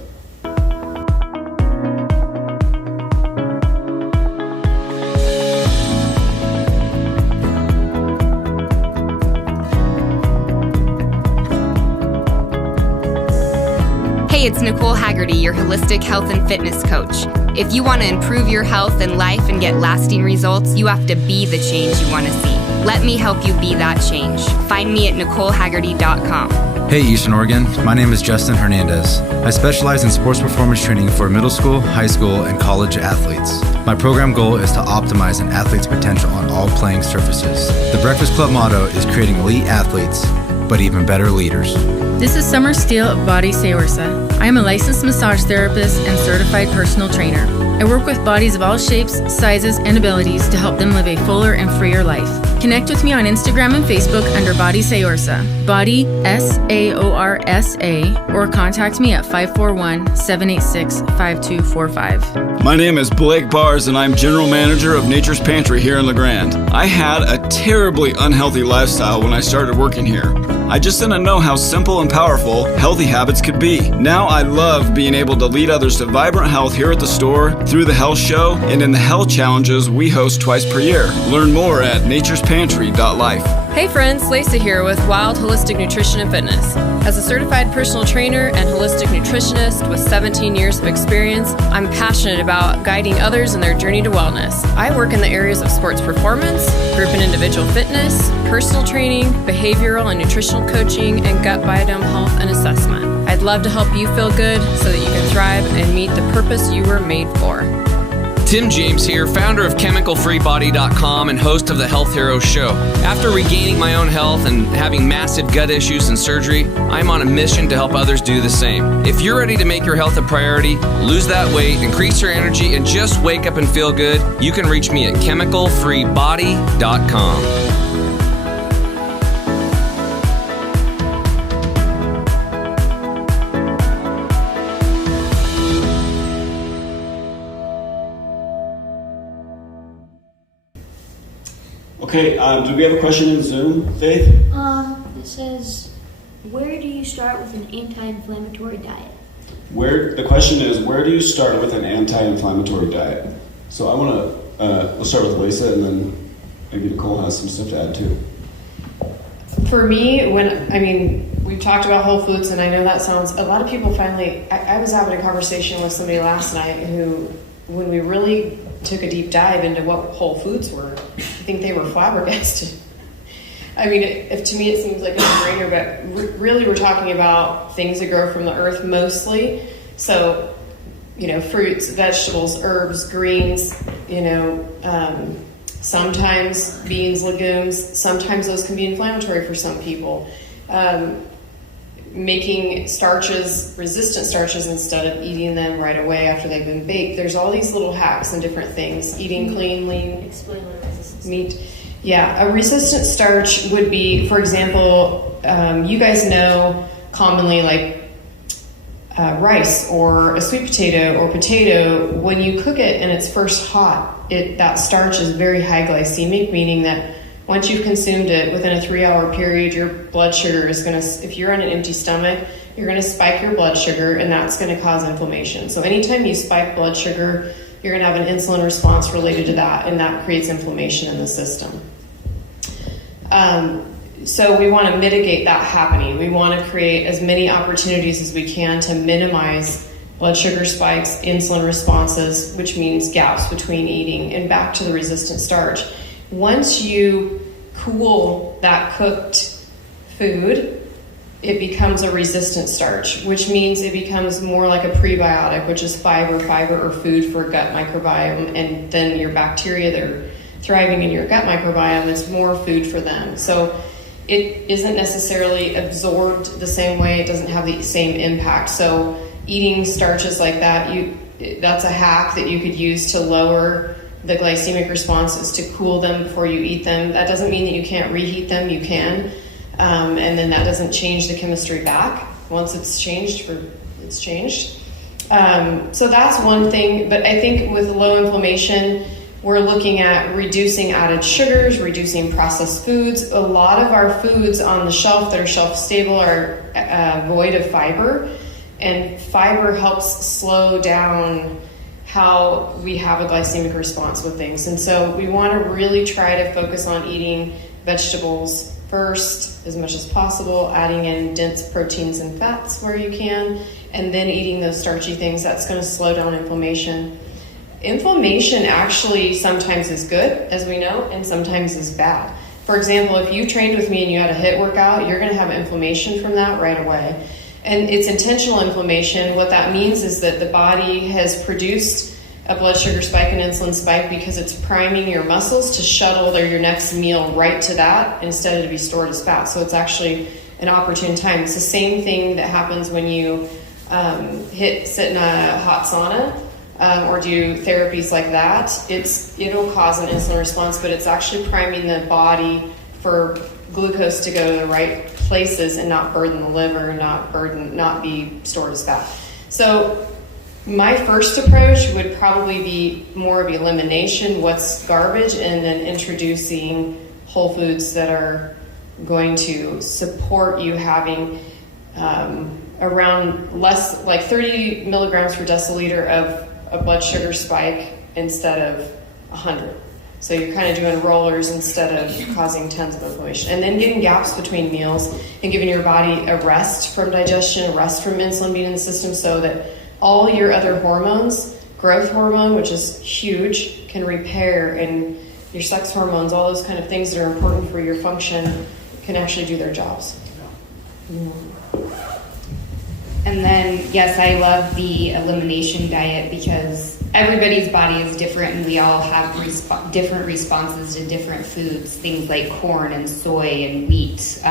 Hey, it's Nicole Haggerty, your holistic health and fitness coach. If you want to improve your health and life and get lasting results, you have to be the change you want to see. Let me help you be that change. Find me at NicoleHaggerty.com. Hey Eastern Oregon, my name is Justin Hernandez. I specialize in sports performance training for middle school, high school, and college athletes. My program goal is to optimize an athlete's potential on all playing surfaces. The Breakfast Club motto is creating elite athletes, but even better leaders. This is Summer Steele of Body Say Ursa. I am a licensed massage therapist and certified personal trainer. I work with bodies of all shapes, sizes, and abilities to help them live a fuller and freer life. Connect with me on Instagram and Facebook under Body Say Ursa, Body SAORSA, or contact me at 541-786-5245. My name is Blake Bars, and I'm General Manager of Nature's Pantry here in La Grande. I had a terribly unhealthy lifestyle when I started working here. I just didn't know how simple and powerful healthy habits could be. Now I love being able to lead others to vibrant health here at the store, through the health show, and in the health challenges we host twice per year. Learn more at naturespantry.life. Hey friends, Lisa here with Wild Holistic Nutrition and Fitness. As a certified personal trainer and holistic nutritionist with 17 years of experience, I'm passionate about guiding others in their journey to wellness. I work in the areas of sports performance, group and individual fitness, personal training, behavioral and nutritional coaching, and gut biodome health and assessment. I'd love to help you feel good so that you can thrive and meet the purpose you were made for. Tim James here, founder of ChemicalFreeBody.com and host of the Health Hero Show. After regaining my own health and having massive gut issues and surgery, I'm on a mission to help others do the same. If you're ready to make your health a priority, lose that weight, increase your energy, and just wake up and feel good, you can reach me at ChemicalFreeBody.com. Okay, do we have a question in Zoom, Faith? It says, where do you start with an anti-inflammatory diet? The question is, where do you start with an anti-inflammatory diet? So I want to, we'll start with Lisa, and then maybe Nicole has some stuff to add too. For me, we've talked about whole foods, and I know that sounds, a lot of people finally, I was having a conversation with somebody last night who, when we really took a deep dive into what whole foods were, I think they were flabbergasted. If to me it seems like a no-brainer, but really we're talking about things that grow from the earth mostly. So, fruits, vegetables, herbs, greens, sometimes beans, legumes. Sometimes those can be inflammatory for some people. Making starches, resistant starches, instead of eating them right away after they've been baked. There's all these little hacks and different things. Eating clean, lean. Explain what resistance meat. Yeah, a resistant starch would be, for example, you guys know commonly rice or a sweet potato or potato. When you cook it and it's first hot, that starch is very high glycemic, meaning that once you've consumed it, within a 3-hour period, your blood sugar is going to, if you're on an empty stomach, you're going to spike your blood sugar, and that's going to cause inflammation. So anytime you spike blood sugar, you're going to have an insulin response related to that, and that creates inflammation in the system. So we want to mitigate that happening. We want to create as many opportunities as we can to minimize blood sugar spikes, insulin responses, which means gaps between eating, and back to the resistant starch. Once you cool that cooked food, it becomes a resistant starch, which means it becomes more like a prebiotic, which is fiber or food for gut microbiome, and then your bacteria that are thriving in your gut microbiome is more food for them. So it isn't necessarily absorbed the same way, it doesn't have the same impact. So eating starches like that, that's a hack that you could use to lower the glycemic responses, to cool them before you eat them. That doesn't mean that you can't reheat them, you can. And then that doesn't change the chemistry back. Once it's changed, it's changed. So that's one thing, but I think with low inflammation, we're looking at reducing added sugars, reducing processed foods. A lot of our foods on the shelf that are shelf stable are void of fiber, and fiber helps slow down how we have a glycemic response with things. And so we want to really try to focus on eating vegetables first as much as possible, adding in dense proteins and fats where you can, and then eating those starchy things. That's going to slow down inflammation. Inflammation actually sometimes is good, as we know, and sometimes is bad. For example, if you trained with me and you had a HIIT workout, you're going to have inflammation from that right away. And it's intentional inflammation. What that means is that the body has produced a blood sugar spike and insulin spike because it's priming your muscles to shuttle your next meal right to that instead of to be stored as fat. So it's actually an opportune time. It's the same thing that happens when you sit in a hot sauna or do therapies like that. It'll cause an insulin response, but it's actually priming the body for glucose to go to the right places and not burden the liver, not be stored as fat. So my first approach would probably be more of elimination, what's garbage, and then introducing whole foods that are going to support you having around less, like 30 milligrams per deciliter of a blood sugar spike instead of 100. So you're kind of doing rollers instead of causing tons of inflammation. And then getting gaps between meals and giving your body a rest from digestion, a rest from insulin being in the system, so that all your other hormones, growth hormone, which is huge, can repair, and your sex hormones, all those kind of things that are important for your function, can actually do their jobs. And then, yes, I love the elimination diet because everybody's body is different and we all have different responses to different foods, things like corn and soy and wheat,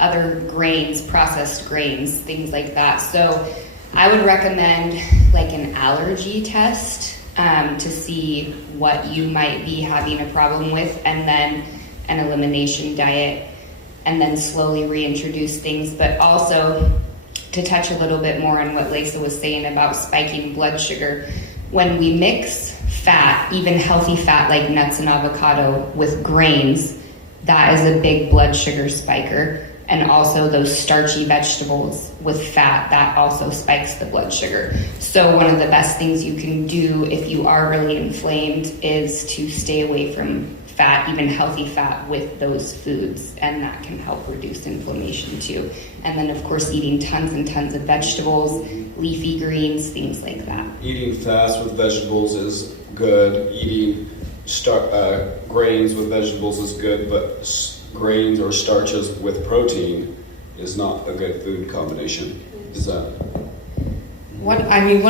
other grains, processed grains, things like that. So I would recommend like an allergy test to see what you might be having a problem with, and then an elimination diet, and then slowly reintroduce things, but also to touch a little bit more on what Lisa was saying about spiking blood sugar. When we mix fat, even healthy fat like nuts and avocado, with grains, that is a big blood sugar spiker. And also those starchy vegetables with fat, that also spikes the blood sugar. So one of the best things you can do if you are really inflamed is to stay away from fat, even healthy fat, with those foods, and that can help reduce inflammation too. And then of course eating tons and tons of vegetables, leafy greens, things like that. Eating fast with vegetables is good. Eating grains with vegetables is good, but grains or starches with protein is not a good food combination. Is that? One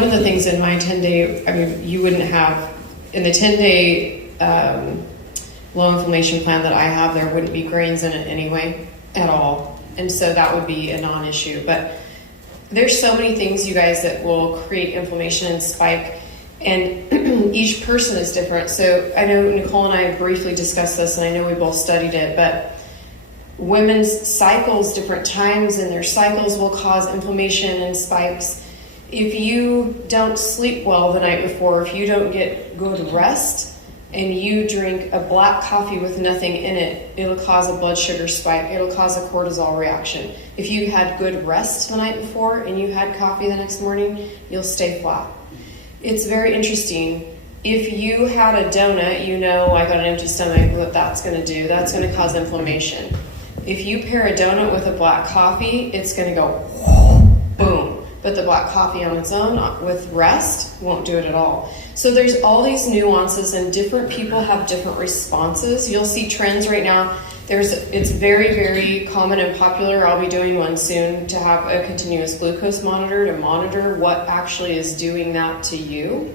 of the things in my 10-day, you wouldn't have, in the 10-day low inflammation plan that I have, there wouldn't be grains in it anyway, at all. And so that would be a non-issue. But there's so many things, you guys, that will create inflammation and spike, and each person is different. So I know Nicole and I briefly discussed this, and I know we both studied it, but women's cycles, different times in their cycles, will cause inflammation and spikes. If you don't sleep well the night before, if you don't get good rest, and you drink a black coffee with nothing in it, it'll cause a blood sugar spike. It'll cause a cortisol reaction. If you had good rest the night before and you had coffee the next morning, you'll stay flat. It's very interesting. if you had a donut, you know, like on an empty stomach, what that's going to do. That's going to cause inflammation. If you pair a donut with a black coffee, it's going to go boom. But the black coffee on its own with rest won't do it at all. So there's all these nuances, and different people have different responses. You'll see trends right now. It's very, very common and popular. I'll be doing one soon to have a continuous glucose monitor to monitor what actually is doing that to you.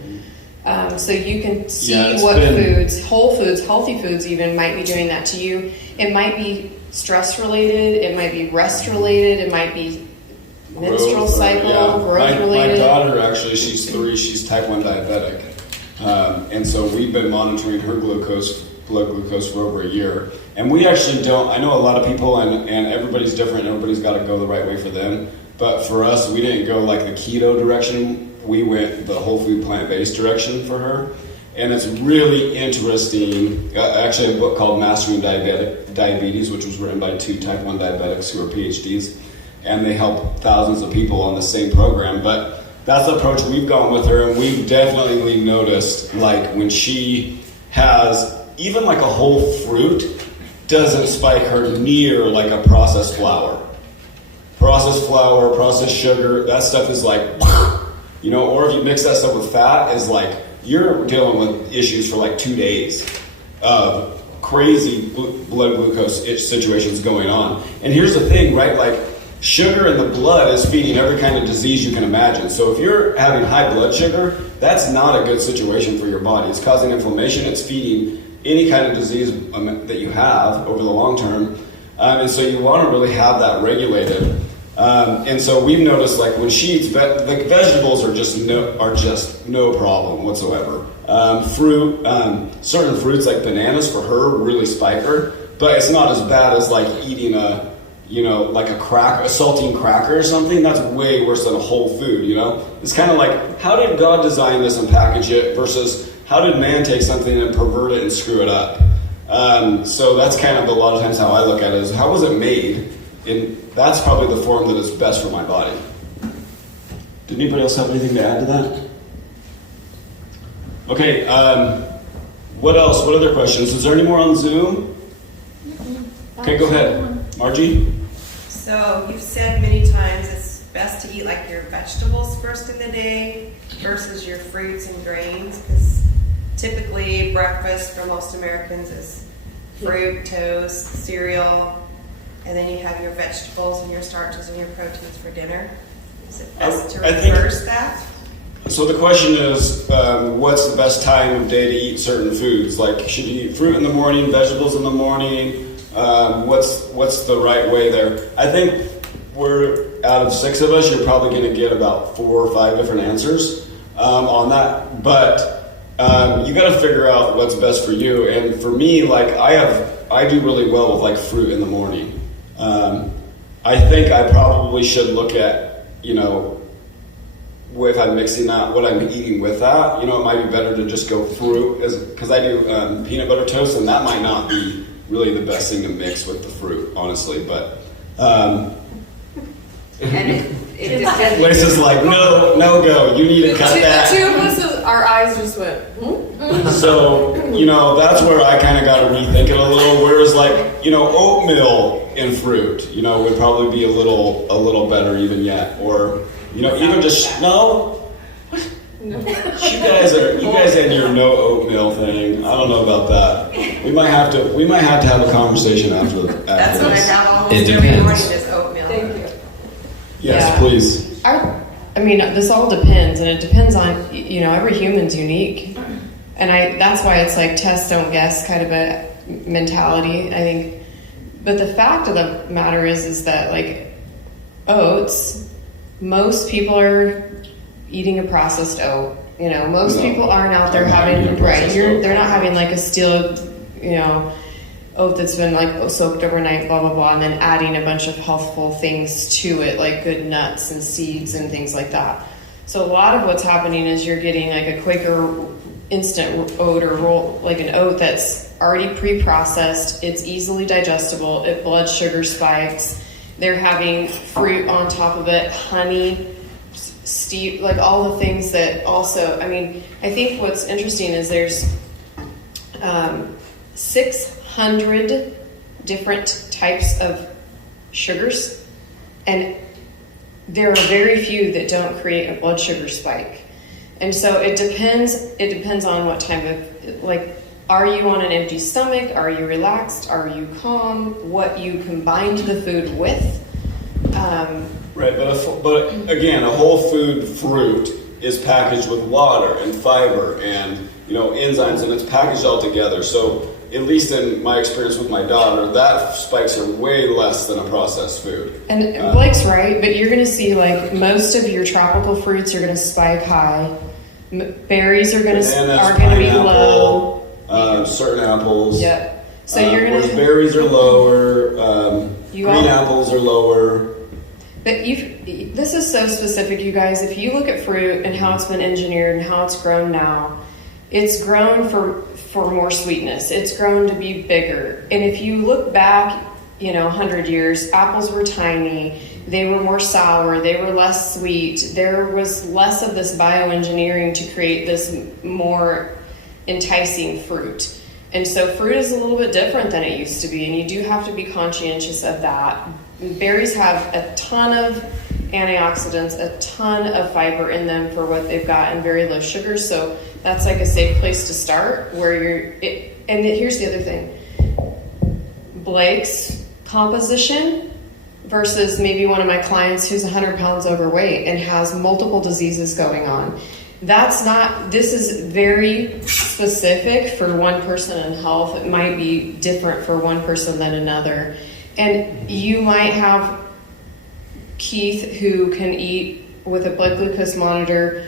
So you can see what foods, whole foods, healthy foods even, might be doing that to you. It might be stress related, it might be rest related, it might be menstrual cycle, growth related. My daughter, actually, she's 3, she's type 1 diabetic. And so we've been monitoring her blood glucose for over a year. And we actually don't, I know a lot of people, and everybody's different, everybody's got to go the right way for them. But for us, we didn't go like the keto direction. We went the whole food plant-based direction for her. And it's really interesting. Actually, a book called Mastering Diabetes, which was written by 2 type 1 diabetics who are PhDs. And they help thousands of people on the same program. But that's the approach we've gone with her. And we've definitely noticed, like, when she has even like a whole fruit, doesn't spike her near like a processed flour. Processed flour, processed sugar, that stuff is like, you know, or if you mix that stuff with fat, is like, you're dealing with issues for like 2 days of crazy blood glucose situations going on. And here's the thing, right? Like, sugar in the blood is feeding every kind of disease you can imagine. So if you're having high blood sugar, that's not a good situation for your body. It's causing inflammation, it's feeding any kind of disease that you have over the long term. And so you want to really have that regulated. And so we've noticed, like, when she eats like vegetables are just no problem whatsoever. Fruit, certain fruits like bananas for her really spike her, but it's not as bad as like eating like a saltine cracker or something. That's way worse than a whole food. You know, it's kind of like, how did God design this and package it versus how did man take something and pervert it and screw it up? So that's kind of a lot of times how I look at it, is how was it made? And that's probably the form that is best for my body. Did anybody else have anything to add to that? Okay, what else? What other questions? Is there any more on Zoom? Okay, go ahead. Margie? So you've said many times it's best to eat like your vegetables first in the day versus your fruits and grains, because typically breakfast for most Americans is fruit, toast, cereal, and then you have your vegetables and your starches and your proteins for dinner. Is it best to reverse that? So the question is, what's the best time of day to eat certain foods? Like, should you eat fruit in the morning, vegetables in the morning? What's the right way there? I think out of 6 of us, you're probably going to get about 4 or 5 different answers on that. But you got to figure out what's best for you. And for me, like, I do really well with like fruit in the morning. I think I probably should look at, if I'm mixing that, what I'm eating with that. It might be better to just go fruit, because I do peanut butter toast, and that might not be really the best thing to mix with the fruit, honestly. But and it depends. Lisa's like, no go. You need to cut that. The 2 of us, our eyes just went. So that's where I kind of got to rethink it a little. Whereas like oatmeal and fruit, would probably be a little better even yet, or even just no. You guys and your no oatmeal thing. I don't know about that. We might have to have a conversation after That's what I this. have almost every morning is oatmeal. Thank you. Yes, please. I mean, this all depends, and it depends on, every human's unique. And that's why it's like test, don't guess kind of a mentality, I think. But the fact of the matter is that, like, oats, most people are eating a processed oat. Most people aren't out there having, right, they're not having like a steel, oat that's been like soaked overnight, blah, blah, blah, and then adding a bunch of healthful things to it, like good nuts and seeds and things like that. So a lot of what's happening is you're getting like a Quaker instant oat or roll, like an oat that's already pre-processed, it's easily digestible, it blood sugar spikes, they're having fruit on top of it, honey, steep, like all the things that also, I mean, I think what's interesting is there's 600 different types of sugars, and there are very few that don't create a blood sugar spike. And so it depends on what type of, like, are you on an empty stomach? Are you relaxed? Are you calm? What you combined the food with. Right, but again, a whole food fruit is packaged with water and fiber and enzymes, and it's packaged all together. So at least in my experience with my daughter, that spikes are way less than a processed food. And Blake's right, but you're going to see like most of your tropical fruits are going to spike high. Berries are going to be low. Certain apples. Yep. So you're going to berries are lower. Green apples are lower. But this is so specific, you guys. If you look at fruit and how it's been engineered and how it's grown now, it's grown for more sweetness. It's grown to be bigger. And if you look back, 100 years, apples were tiny. They were more sour. They were less sweet. There was less of this bioengineering to create this more enticing fruit. And so fruit is a little bit different than it used to be, and you do have to be conscientious of that. Berries have a ton of antioxidants, a ton of fiber in them for what they've got, and very low sugar. So that's like a safe place to start. And here's the other thing: Blake's composition versus maybe one of my clients who's 100 pounds overweight and has multiple diseases going on. This is very specific for one person in health. It might be different for one person than another. And you might have Keith who can eat with a blood glucose monitor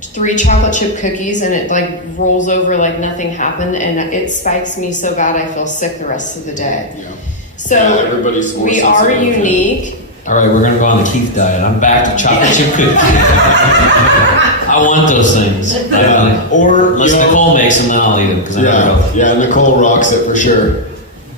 3 chocolate chip cookies and it like rolls over like nothing happened, and it spikes me so bad I feel sick the rest of the day. Yeah. So we are unique. All right, we're going to go on the Keith diet. I'm back to chocolate chip cookies. I want those things. Or unless Nicole makes them, then I'll eat them because I never know. Yeah, Nicole rocks it for sure.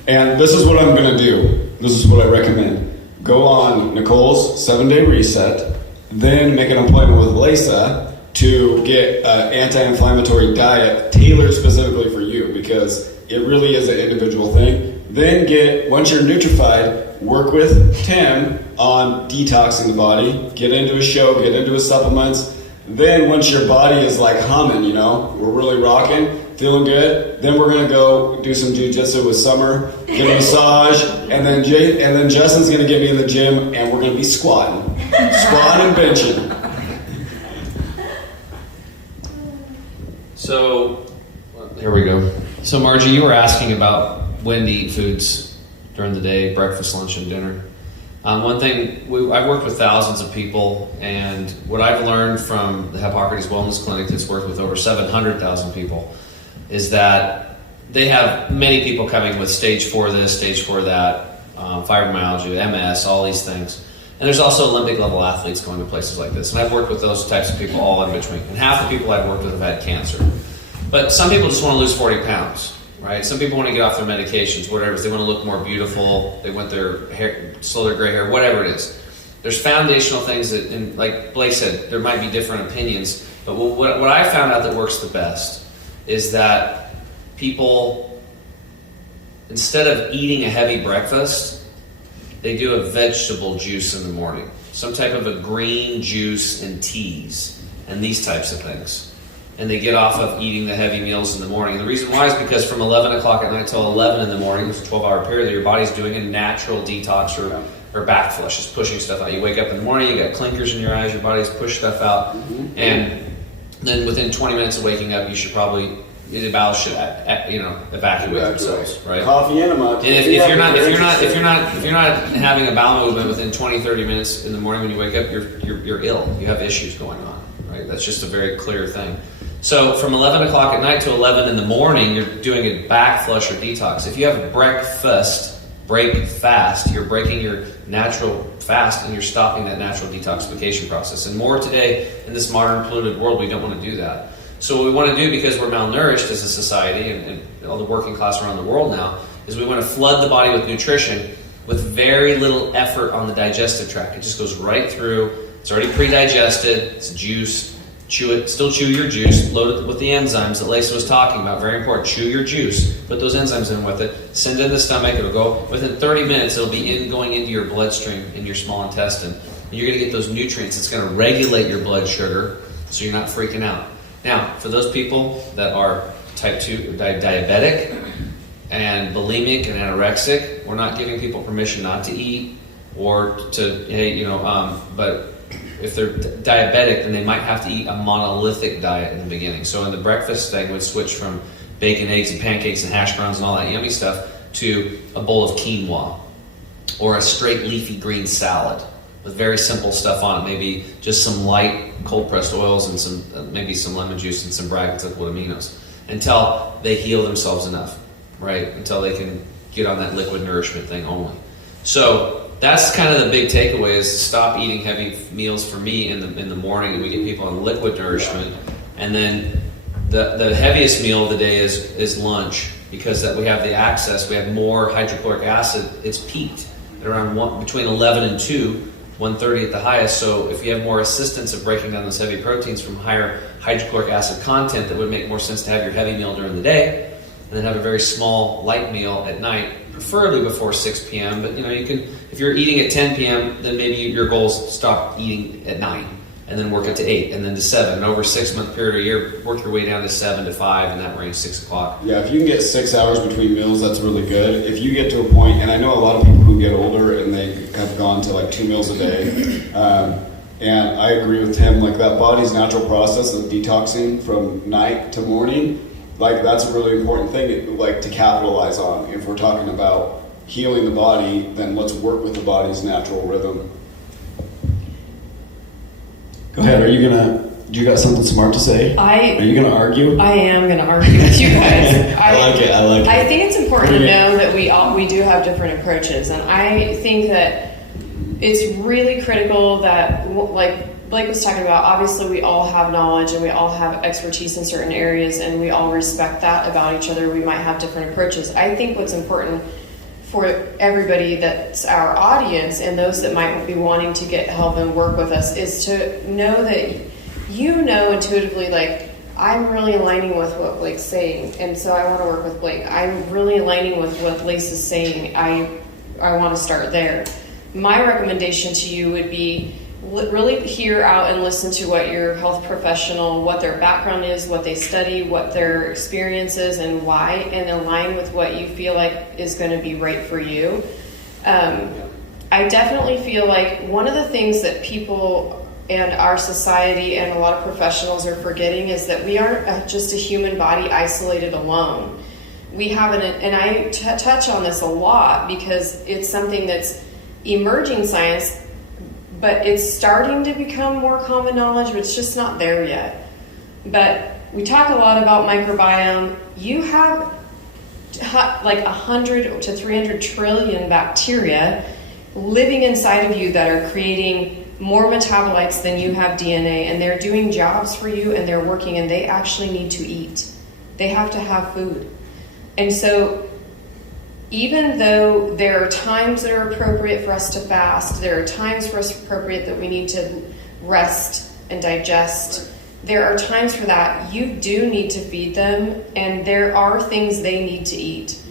And this is what I'm going to do. This is what I recommend. Go on Nicole's 7-day reset, then make an appointment with Lisa to get an anti-inflammatory diet tailored specifically for you, because it really is an individual thing. Then once you're nutrified, work with Tim on detoxing the body, get into a show, get into his supplements. Then once your body is like humming, we're really rocking, feeling good, then we're gonna go do some jiu-jitsu with Summer, get a massage, and then Justin's gonna get me in the gym and we're gonna be squatting and benching. So, here we go. So Margie, you were asking about when to eat foods during the day, breakfast, lunch, and dinner. One thing, I've worked with thousands of people, and what I've learned from the Hippocrates Wellness Clinic that's worked with over 700,000 people is that they have many people coming with stage 4 this, stage 4 that, fibromyalgia, MS, all these things. And there's also Olympic level athletes going to places like this. And I've worked with those types of people all in between. And half the people I've worked with have had cancer. But some people just want to lose 40 pounds. Right? Some people want to get off their medications, whatever. They want to look more beautiful. They want their hair, slow their gray hair, whatever it is. There's foundational things that, and like Blake said, there might be different opinions. But what I found out that works the best is that people, instead of eating a heavy breakfast, they do a vegetable juice in the morning. Some type of a green juice and teas and these types of things. And they get off of eating the heavy meals in the morning. And the reason why is because from 11 o'clock at night till 11 in the morning, it's a 12-hour period that your body's doing a natural detox or back flush. It's pushing stuff out. You wake up in the morning, you got clinkers in your eyes, your body's pushed stuff out. Mm-hmm. And then within 20 minutes of waking up, you should probably, the bowels should evacuate themselves, right? Coffee enema. And if you're not having a bowel movement within 20, 30 minutes in the morning when you wake up, you're ill. You have issues going on, right? That's just a very clear thing. So from 11 o'clock at night to 11 in the morning, you're doing a back flush or detox. If you have break fast, you're breaking your natural fast and you're stopping that natural detoxification process. And more today in this modern polluted world, we don't want to do that. So what we want to do, because we're malnourished as a society and all the working class around the world now, is we want to flood the body with nutrition with very little effort on the digestive tract. It just goes right through, It's already pre-digested. It's juice. Chew it. Still chew your juice. Load it with the enzymes that Lacey was talking about. Very important. Chew your juice. Put those enzymes in with it. Send it in the stomach. It'll go within 30 minutes. It'll be going into your bloodstream in your small intestine. And you're going to get those nutrients. It's going to regulate your blood sugar, so you're not freaking out. Now, for those people that are type 2 diabetic and bulimic and anorexic, we're not giving people permission not to eat or to, but if they're diabetic, then they might have to eat a monolithic diet in the beginning. So in the breakfast thing, would switch from bacon, eggs, and pancakes and hash browns and all that yummy stuff to a bowl of quinoa or a straight leafy green salad with very simple stuff on it. Maybe just some light cold pressed oils and some maybe some lemon juice and some brackets of aminos until they heal themselves enough, right? Until they can get on that liquid nourishment thing only. So that's kind of the big takeaway, is to stop eating heavy meals for me in the morning, and we get people on liquid nourishment. And then the heaviest meal of the day is lunch, because that we have the access, we have more hydrochloric acid. It's peaked at around between 11 and 2, 130 at the highest. So if you have more assistance of breaking down those heavy proteins from higher hydrochloric acid content, that would make more sense to have your heavy meal during the day and then have a very small light meal at night, preferably before 6 p.m. But you can, if you're eating at 10 p.m., then maybe your goal is to stop eating at 9 and then work up to 8 and then to 7. And over a 6-month period of a year, work your way down to 7 to 5 in that range, 6 o'clock. Yeah, if you can get 6 hours between meals, that's really good. If you get to a point, and I know a lot of people who get older and they have gone to like 2 meals a day, and I agree with Tim, like that body's natural process of detoxing from night to morning, like that's a really important thing like to capitalize on. If we're talking about healing the body, then let's work with the body's natural rhythm. Go ahead. Do you got something smart to say? Are you gonna argue? I am gonna argue with you guys. I like it. I think it's important to know that we do have different approaches, and I think that it's really critical that, like Blake was talking about, obviously we all have knowledge and we all have expertise in certain areas, and we all respect that about each other. We might have different approaches. I think what's important for everybody that's our audience and those that might be wanting to get help and work with us is to know that intuitively, like, I'm really aligning with what Blake's saying, and so I want to work with Blake. I'm really aligning with what Lace is saying. I want to start there. My recommendation to you would be really hear out and listen to what your health professional, what their background is, what they study, what their experience is, and why, and align with what you feel like is going to be right for you. I definitely feel like one of the things that people and our society and a lot of professionals are forgetting is that we aren't just a human body isolated alone. We have and I touch on this a lot because it's something that's emerging science, but it's starting to become more common knowledge, but it's just not there yet. But we talk a lot about microbiome. You have like 100 to 300 trillion bacteria living inside of you that are creating more metabolites than you have DNA, and they're doing jobs for you, and they're working, and they actually need to eat. They have to have food. And so even though there are times that are appropriate for us to fast, there are times for us appropriate that we need to rest and digest, there are times for that. You do need to feed them, and there are things they need to eat.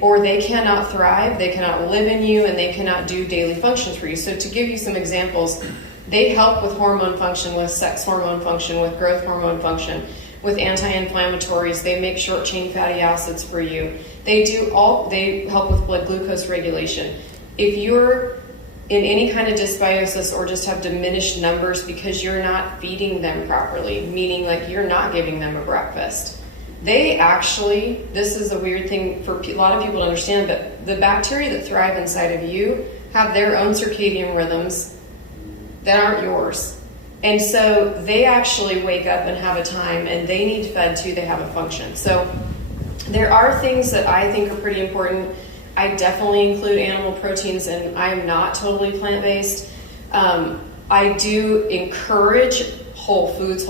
Or they cannot thrive, they cannot live in you, and they cannot do daily functions for you. So to give you some examples, they help with hormone function, with sex hormone function, with growth hormone function, with anti-inflammatories. They make short-chain fatty acids for you. They help with blood glucose regulation. If you're in any kind of dysbiosis or just have diminished numbers because you're not feeding them properly, meaning like you're not giving them a breakfast, they actually, this is a weird thing for a lot of people to understand, but the bacteria that thrive inside of you have their own circadian rhythms that aren't yours. And so they actually wake up and have a time, and they need fed too, they have a function. So there are things that I think are pretty important. I definitely include animal proteins, and I'm not totally plant-based. I do encourage whole foods,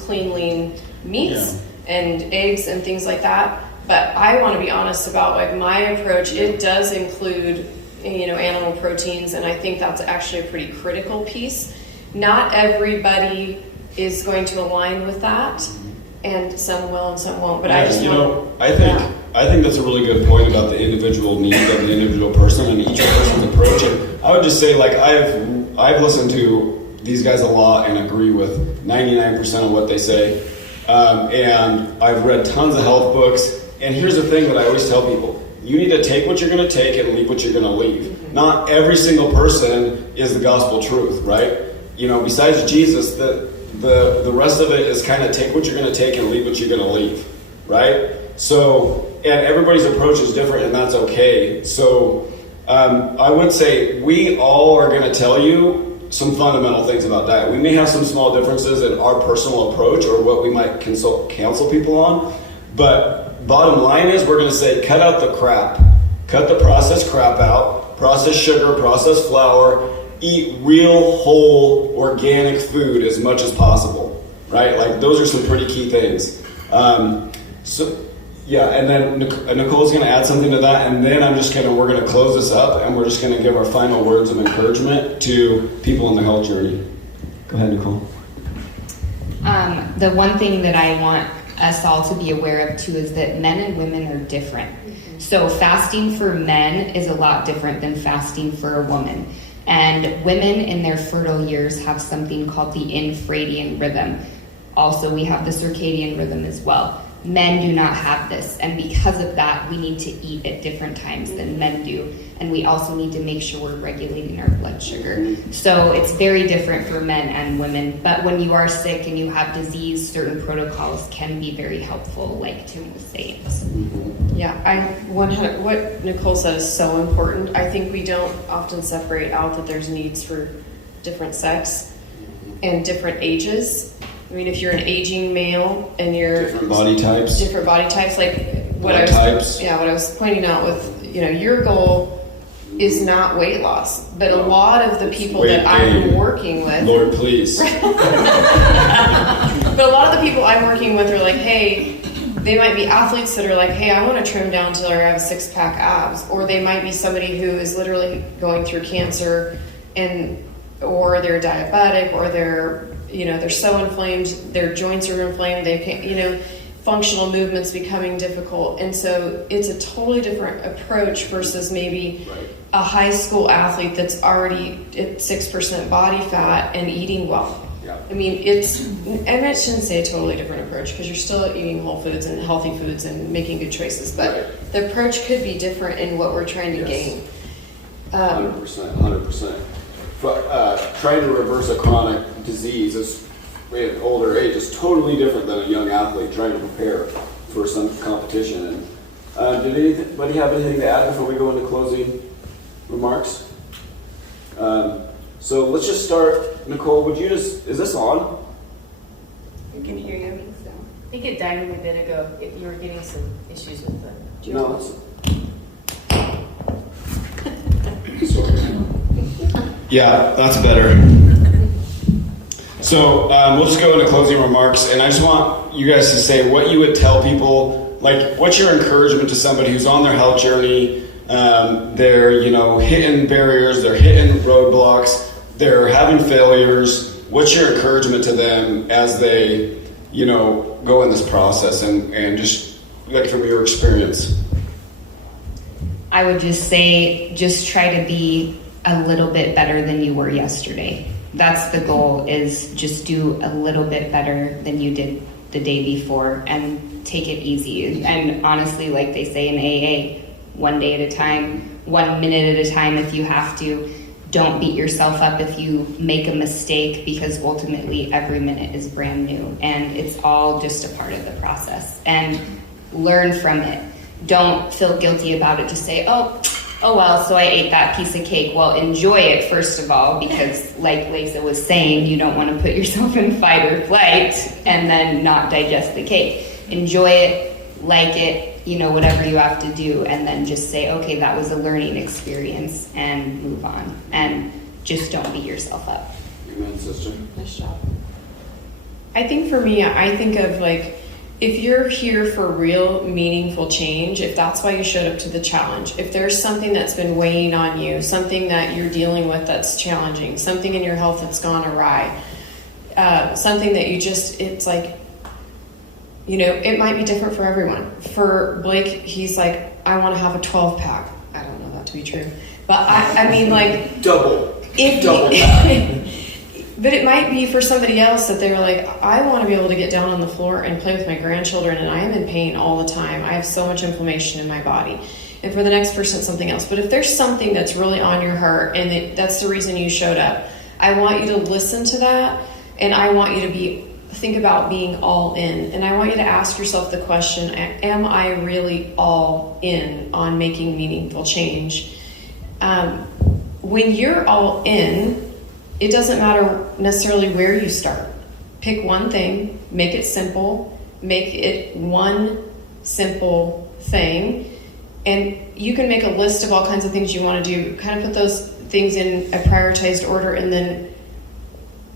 clean, lean meats and eggs and things like that. But I want to be honest about like my approach. It does include, animal proteins, and I think that's actually a pretty critical piece. not everybody is going to align with that, and some will and some won't. But I just I think that's a really good point about the individual need of the individual person and each person's approach. And I would just say, like, I've listened to these guys a lot and agree with 99% of what they say. And I've read tons of health books. And here's the thing that I always tell people: you need to take what you're going to take and leave what you're going to leave. Not every single person is the gospel truth, right? You know, besides Jesus, the rest of it is kind of take what you're going to take and leave what you're going to leave, right? So, and everybody's approach is different, and that's okay. So, I would say we all are going to tell you some fundamental things about diet. We may have some small differences in our personal approach or what we might counsel people on, but bottom line is we're going to say cut out the crap. Cut the processed crap out, processed sugar, processed flour, eat real, whole, organic food as much as possible, right? Like, those are some pretty key things. Yeah, and then Nicole's going to add something to that, and then we're going to close this up, and we're just going to give our final words of encouragement to people in the health journey. Go ahead, Nicole. The one thing that I want us all to be aware of too is that men and women are different. So fasting for men is a lot different than fasting for a woman. And women in their fertile years have something called the infradian rhythm. Also, we have the circadian rhythm as well. Men do not have this, and because of that, we need to eat at different times than men do, and we also need to make sure we're regulating our blood sugar. So it's very different for men and women, but when you are sick and you have disease, certain protocols can be very helpful, like Tim was saying. Yeah, what Nicole said is so important. I think we don't often separate out that there's needs for different sex and different ages. I mean, if you're an aging male and you're different body types, like what I was pointing out with, your goal is not weight loss, but a lot of the people that I'm working with, Lord, please. But a lot of the people I'm working with are like, hey, they might be athletes that are like, hey, I want to trim down till I have 6-pack abs, or they might be somebody who is literally going through cancer, or they're diabetic, or they're so inflamed, their joints are inflamed, they can't, functional movements becoming difficult. And so it's a totally different approach versus maybe a high school athlete that's already at 6% body fat and eating well. Yeah. I mean, I shouldn't say a totally different approach because you're still eating whole foods and healthy foods and making good choices, but the approach could be different in what we're trying to gain. 100%. Trying to reverse a chronic disease at older age is totally different than a young athlete trying to prepare for some competition. And did anybody have anything to add before we go into closing remarks? So let's just start. Nicole, is this on? I can hear you. I think it died a bit ago. You were getting some issues with the... No. Yeah, that's better. So we'll just go into closing remarks, and I just want you guys to say what you would tell people, like what's your encouragement to somebody who's on their health journey. They're hitting barriers, they're hitting roadblocks, they're having failures. What's your encouragement to them as they go in this process and just like from your experience? I would just say just try to be a little bit better than you were yesterday. That's the goal, is just do a little bit better than you did the day before and take it easy. And honestly, like they say in AA, one day at a time, 1 minute at a time if you have to. Don't beat yourself up if you make a mistake, because ultimately every minute is brand new and it's all just a part of the process. And learn from it. Don't feel guilty about it. Just say, oh well, so I ate that piece of cake. Well, enjoy it first of all, because like Lisa was saying, you don't want to put yourself in fight or flight and then not digest the cake. Enjoy it, like it, whatever you have to do, and then just say, okay, that was a learning experience, and move on. And just don't beat yourself up. Amen, sister. Nice job. I think for me, I think of like if you're here for real meaningful change, if that's why you showed up to the challenge, if there's something that's been weighing on you, something that you're dealing with that's challenging, something in your health that's gone awry, something that you just, it's like, you know, it might be different for everyone. For Blake, he's like, I want to have a 12-pack. I don't know that to be true. But I mean, like... Double pack. But it might be for somebody else that they're like, I want to be able to get down on the floor and play with my grandchildren, and I am in pain all the time. I have so much inflammation in my body. And for the next person, it's something else. But if there's something that's really on your heart, and that's the reason you showed up, I want you to listen to that, and I want you to think about being all in. And I want you to ask yourself the question, am I really all in on making meaningful change? When you're all in, it doesn't matter necessarily where you start. Pick one thing, make it simple, make it one simple thing, and you can make a list of all kinds of things you want to do. Kind of put those things in a prioritized order, and then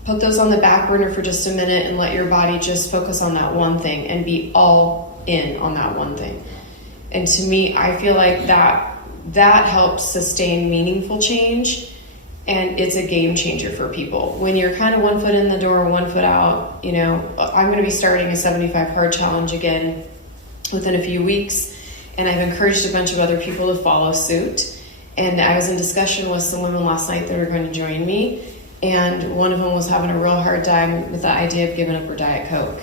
put those on the back burner for just a minute and let your body just focus on that one thing and be all in on that one thing. And to me, I feel like that helps sustain meaningful change. And it's a game changer for people. When you're kind of 1 foot in the door, 1 foot out, you know, I'm going to be starting a 75 hard challenge again within a few weeks. And I've encouraged a bunch of other people to follow suit. And I was in discussion with some women last night that are going to join me. And one of them was having a real hard time with the idea of giving up her Diet Coke.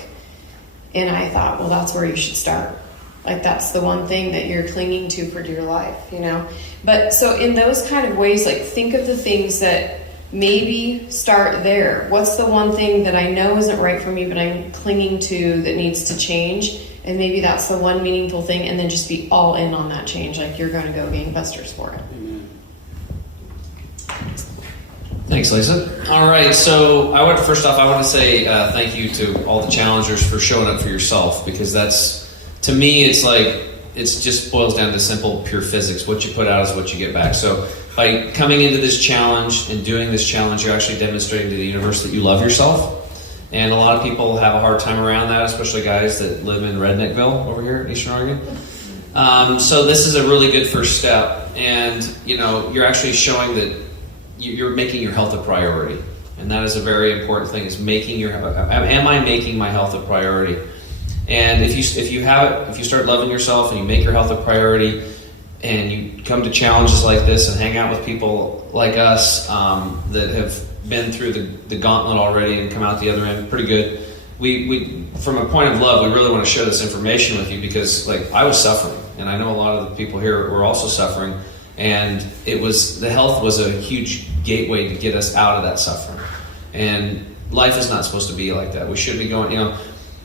And I thought, well, that's where you should start. Like, that's the one thing that you're clinging to for dear life, you know? But so in those kind of ways, like, think of the things that maybe start there. What's the one thing that I know isn't right for me, but I'm clinging to that needs to change? And maybe that's the one meaningful thing, and then just be all in on that change. Like, you're going to go gangbusters for it. Thanks, Lisa. All right, so first off, I want to say thank you to all the challengers for showing up for yourself, because that's, to me, it's like, it's just boils down to simple, pure physics. What you put out is what you get back. So by coming into this challenge and doing this challenge, you're actually demonstrating to the universe that you love yourself. And a lot of people have a hard time around that, especially guys that live in Redneckville over here in Eastern Oregon. So this is a really good first step. And, you know, you're actually showing that you're making your health a priority. And that is a very important thing, is making am I making my health a priority? And if you start loving yourself and you make your health a priority, and you come to challenges like this and hang out with people like us that have been through the gauntlet already and come out the other end pretty good, we from a point of love, we really want to share this information with you, because, like, I was suffering, and I know a lot of the people here were also suffering, and the health was a huge gateway to get us out of that suffering. And life is not supposed to be like that. We should be going,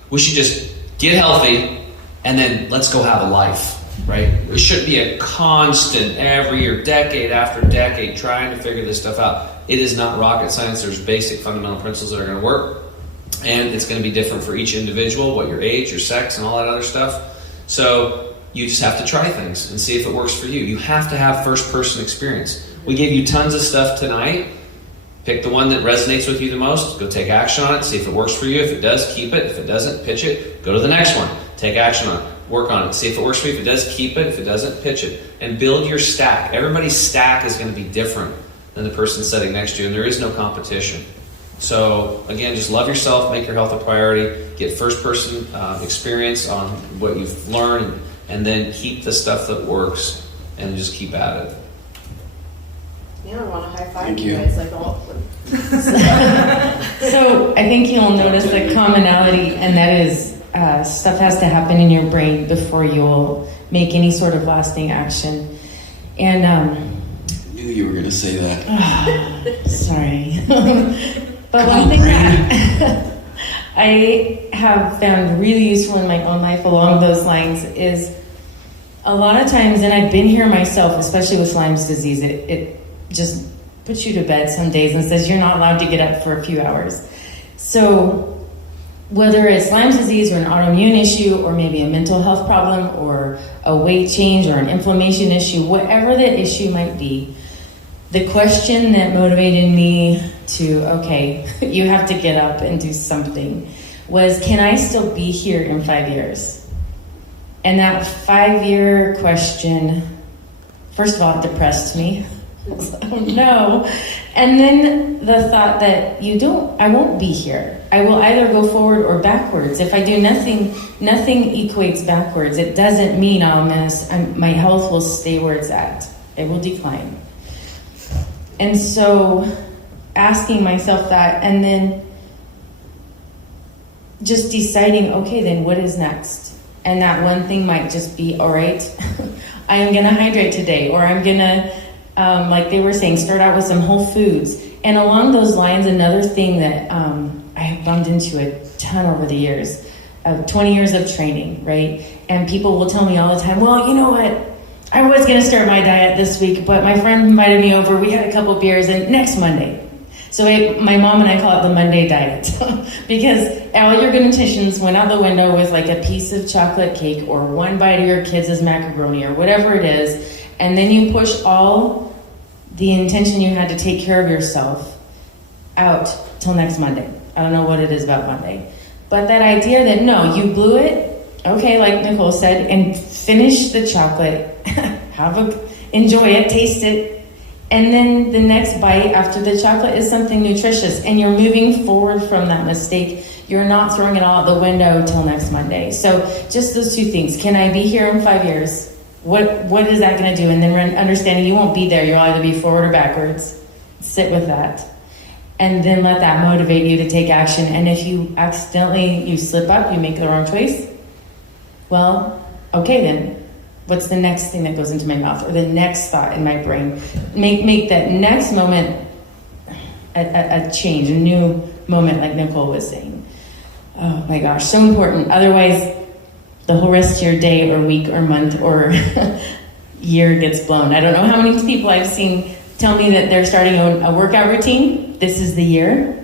we should just get healthy, and then let's go have a life, right? It should be a constant, every year, decade after decade, trying to figure this stuff out. It is not rocket science. There's basic fundamental principles that are going to work, and it's going to be different for each individual, what your age, your sex, and all that other stuff. So you just have to try things and see if it works for you. You have to have first-person experience. We gave you tons of stuff tonight. Pick the one that resonates with you the most. Go take action on it. See if it works for you. If it does, keep it. If it doesn't, pitch it. Go to the next one. Take action on it. Work on it. See if it works for you. If it does, keep it. If it doesn't, pitch it. And build your stack. Everybody's stack is going to be different than the person sitting next to you, and there is no competition. So, again, just love yourself. Make your health a priority. Get first-person experience on what you've learned, and then keep the stuff that works, and just keep at it. Yeah, I want to high five you guys like all of them. So I think you'll notice the commonality, and that is stuff has to happen in your brain before you'll make any sort of lasting action. And I knew you were going to say that. Sorry. But one thing that I have found really useful in my own life along those lines is a lot of times, and I've been here myself, especially with Lyme's disease, it just puts you to bed some days and says you're not allowed to get up for a few hours. So whether it's Lyme's disease or an autoimmune issue, or maybe a mental health problem or a weight change or an inflammation issue, whatever the issue might be, the question that motivated me to, okay, you have to get up and do something, was, can I still be here in 5 years? And that 5-year question, first of all, it depressed me. I was like, oh no. And then the thought that I won't be here. I will either go forward or backwards. If I do nothing equates backwards. It doesn't mean my health will stay where it's at. It will decline. And so asking myself that, and then just deciding, okay, then what is next? And that one thing might just be, all right, I am going to hydrate today, or I'm going to, like they were saying, start out with some whole foods. And along those lines, another thing that I have bumped into a ton over the years, 20 years of training, right? And people will tell me all the time, well, you know what? I was going to start my diet this week, but my friend invited me over. We had a couple beers, and next Monday. So my mom and I call it the Monday diet because all your good intentions went out the window with like a piece of chocolate cake or one bite of your kids' macaroni or whatever it is. And then you push all the intention you had to take care of yourself out till next Monday. I don't know what it is about Monday. But that idea that, no, you blew it, okay, like Nicole said, and finish the chocolate, enjoy it, taste it, and then the next bite after the chocolate is something nutritious, and you're moving forward from that mistake. You're not throwing it all out the window till next Monday. So just those two things. Can I be here in 5 years? What is that going to do? And then understanding you won't be there. You'll either be forward or backwards. Sit with that. And then let that motivate you to take action. And if you accidentally, slip up, you make the wrong choice, well, okay then. What's the next thing that goes into my mouth or the next thought in my brain? Make that next moment a change, a new moment, like Nicole was saying. Oh my gosh, so important. Otherwise, the whole rest of your day or week or month or year gets blown. I don't know how many people I've seen tell me that they're starting a workout routine. This is the year.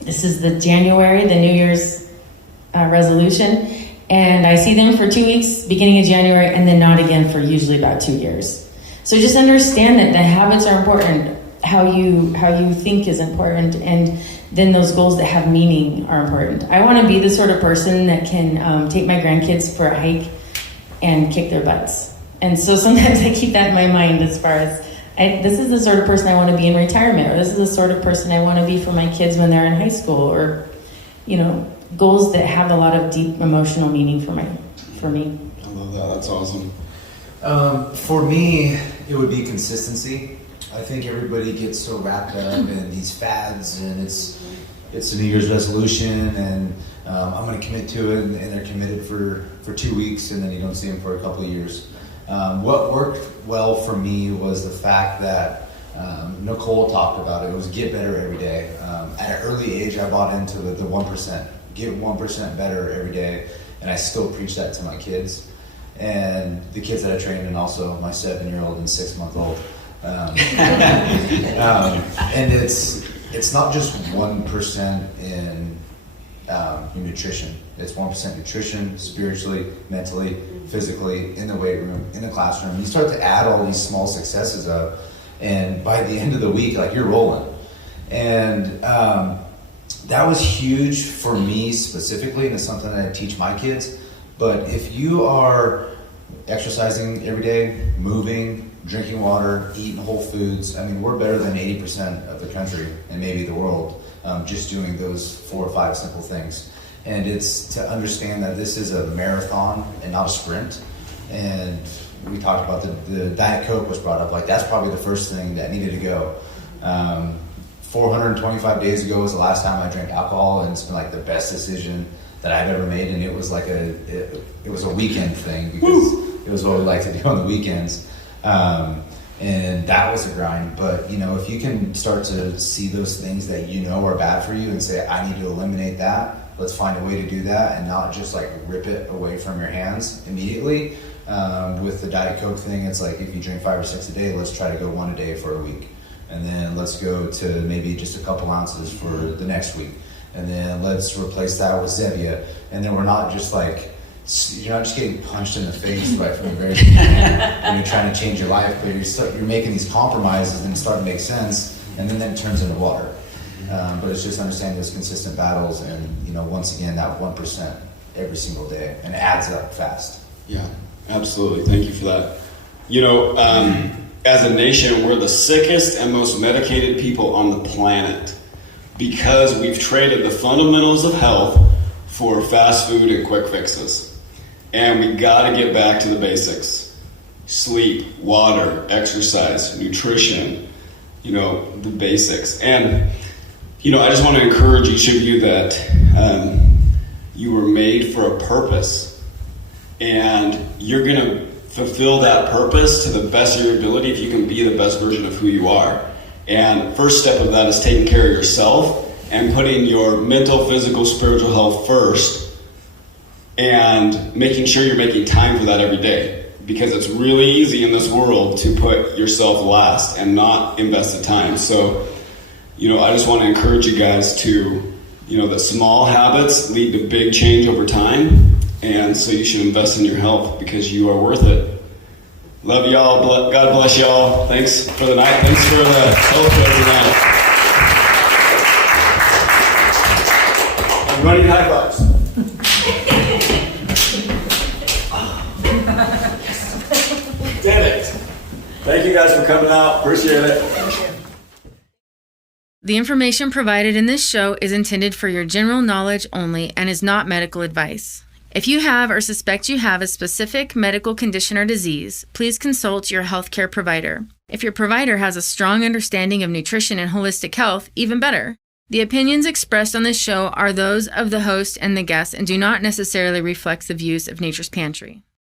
This is the January, the New Year's resolution. And I see them for 2 weeks, beginning of January, and then not again for usually about 2 years. So just understand that the habits are important. How you think is important, and then those goals that have meaning are important. I want to be the sort of person that can take my grandkids for a hike and kick their butts. And so sometimes I keep that in my mind as far as, this is the sort of person I want to be in retirement, or this is the sort of person I want to be for my kids when they're in high school, or, goals that have a lot of deep emotional meaning for me. I love that. That's awesome. For me, it would be consistency. I think everybody gets so wrapped up in these fads, and it's a New Year's resolution, and I'm going to commit to it, and they're committed for 2 weeks, and then you don't see them for a couple of years. What worked well for me was the fact that Nicole talked about it. It was get better every day. At an early age, I bought into the 1%. Get 1% better every day, and I still preach that to my kids and the kids that I train, and also my 7-year-old and 6-month-old. And it's not just 1% in your nutrition. It's 1% nutrition, spiritually, mentally, physically, in the weight room, in the classroom. You start to add all these small successes up, and by the end of the week, like, you're rolling. And that was huge for me specifically, and it's something that I teach my kids. But if you are exercising every day, moving, drinking water, eating whole foods, I mean, we're better than 80% of the country and maybe the world just doing those 4 or 5 simple things. And it's to understand that this is a marathon and not a sprint. And we talked about the Diet Coke was brought up. Like, that's probably the first thing that needed to go. 425 days ago was the last time I drank alcohol, and it's been like the best decision that I've ever made. And it was like it was a weekend thing, because it was what we like to do on the weekends. And that was a grind. But, if you can start to see those things that are bad for you and say, I need to eliminate that, let's find a way to do that, and not just like rip it away from your hands immediately. With the Diet Coke thing, it's like, if you drink 5 or 6 a day, let's try to go 1 a day for a week. And then let's go to maybe just a couple ounces for the next week. And then let's replace that with Zevia. And then we're not just like, you're not just getting punched in the face right from the very beginning when you're trying to change your life, but you're making these compromises and start to make sense, and then that turns into water. But it's just understanding those consistent battles, and once again, that 1% every single day, and it adds up fast. Yeah, absolutely. Thank you for that. As a nation, we're the sickest and most medicated people on the planet because we've traded the fundamentals of health for fast food and quick fixes. And we got to get back to the basics. Sleep, water, exercise, nutrition, the basics. And, I just want to encourage each of you that you were made for a purpose. And you're going to fulfill that purpose to the best of your ability if you can be the best version of who you are. And first step of that is taking care of yourself and putting your mental, physical, spiritual health first, and making sure you're making time for that every day. Because it's really easy in this world to put yourself last and not invest the time. So, I just want to encourage you guys to, that small habits lead to big change over time. And so you should invest in your health because you are worth it. Love y'all. God bless y'all. Thanks for the night. Thanks for the health show tonight. Everybody high fives. Did it. Thank you guys for coming out. Appreciate it. The information provided in this show is intended for your general knowledge only and is not medical advice. If you have or suspect you have a specific medical condition or disease, please consult your healthcare provider. If your provider has a strong understanding of nutrition and holistic health, even better. The opinions expressed on this show are those of the host and the guests and do not necessarily reflect the views of Nature's Pantry.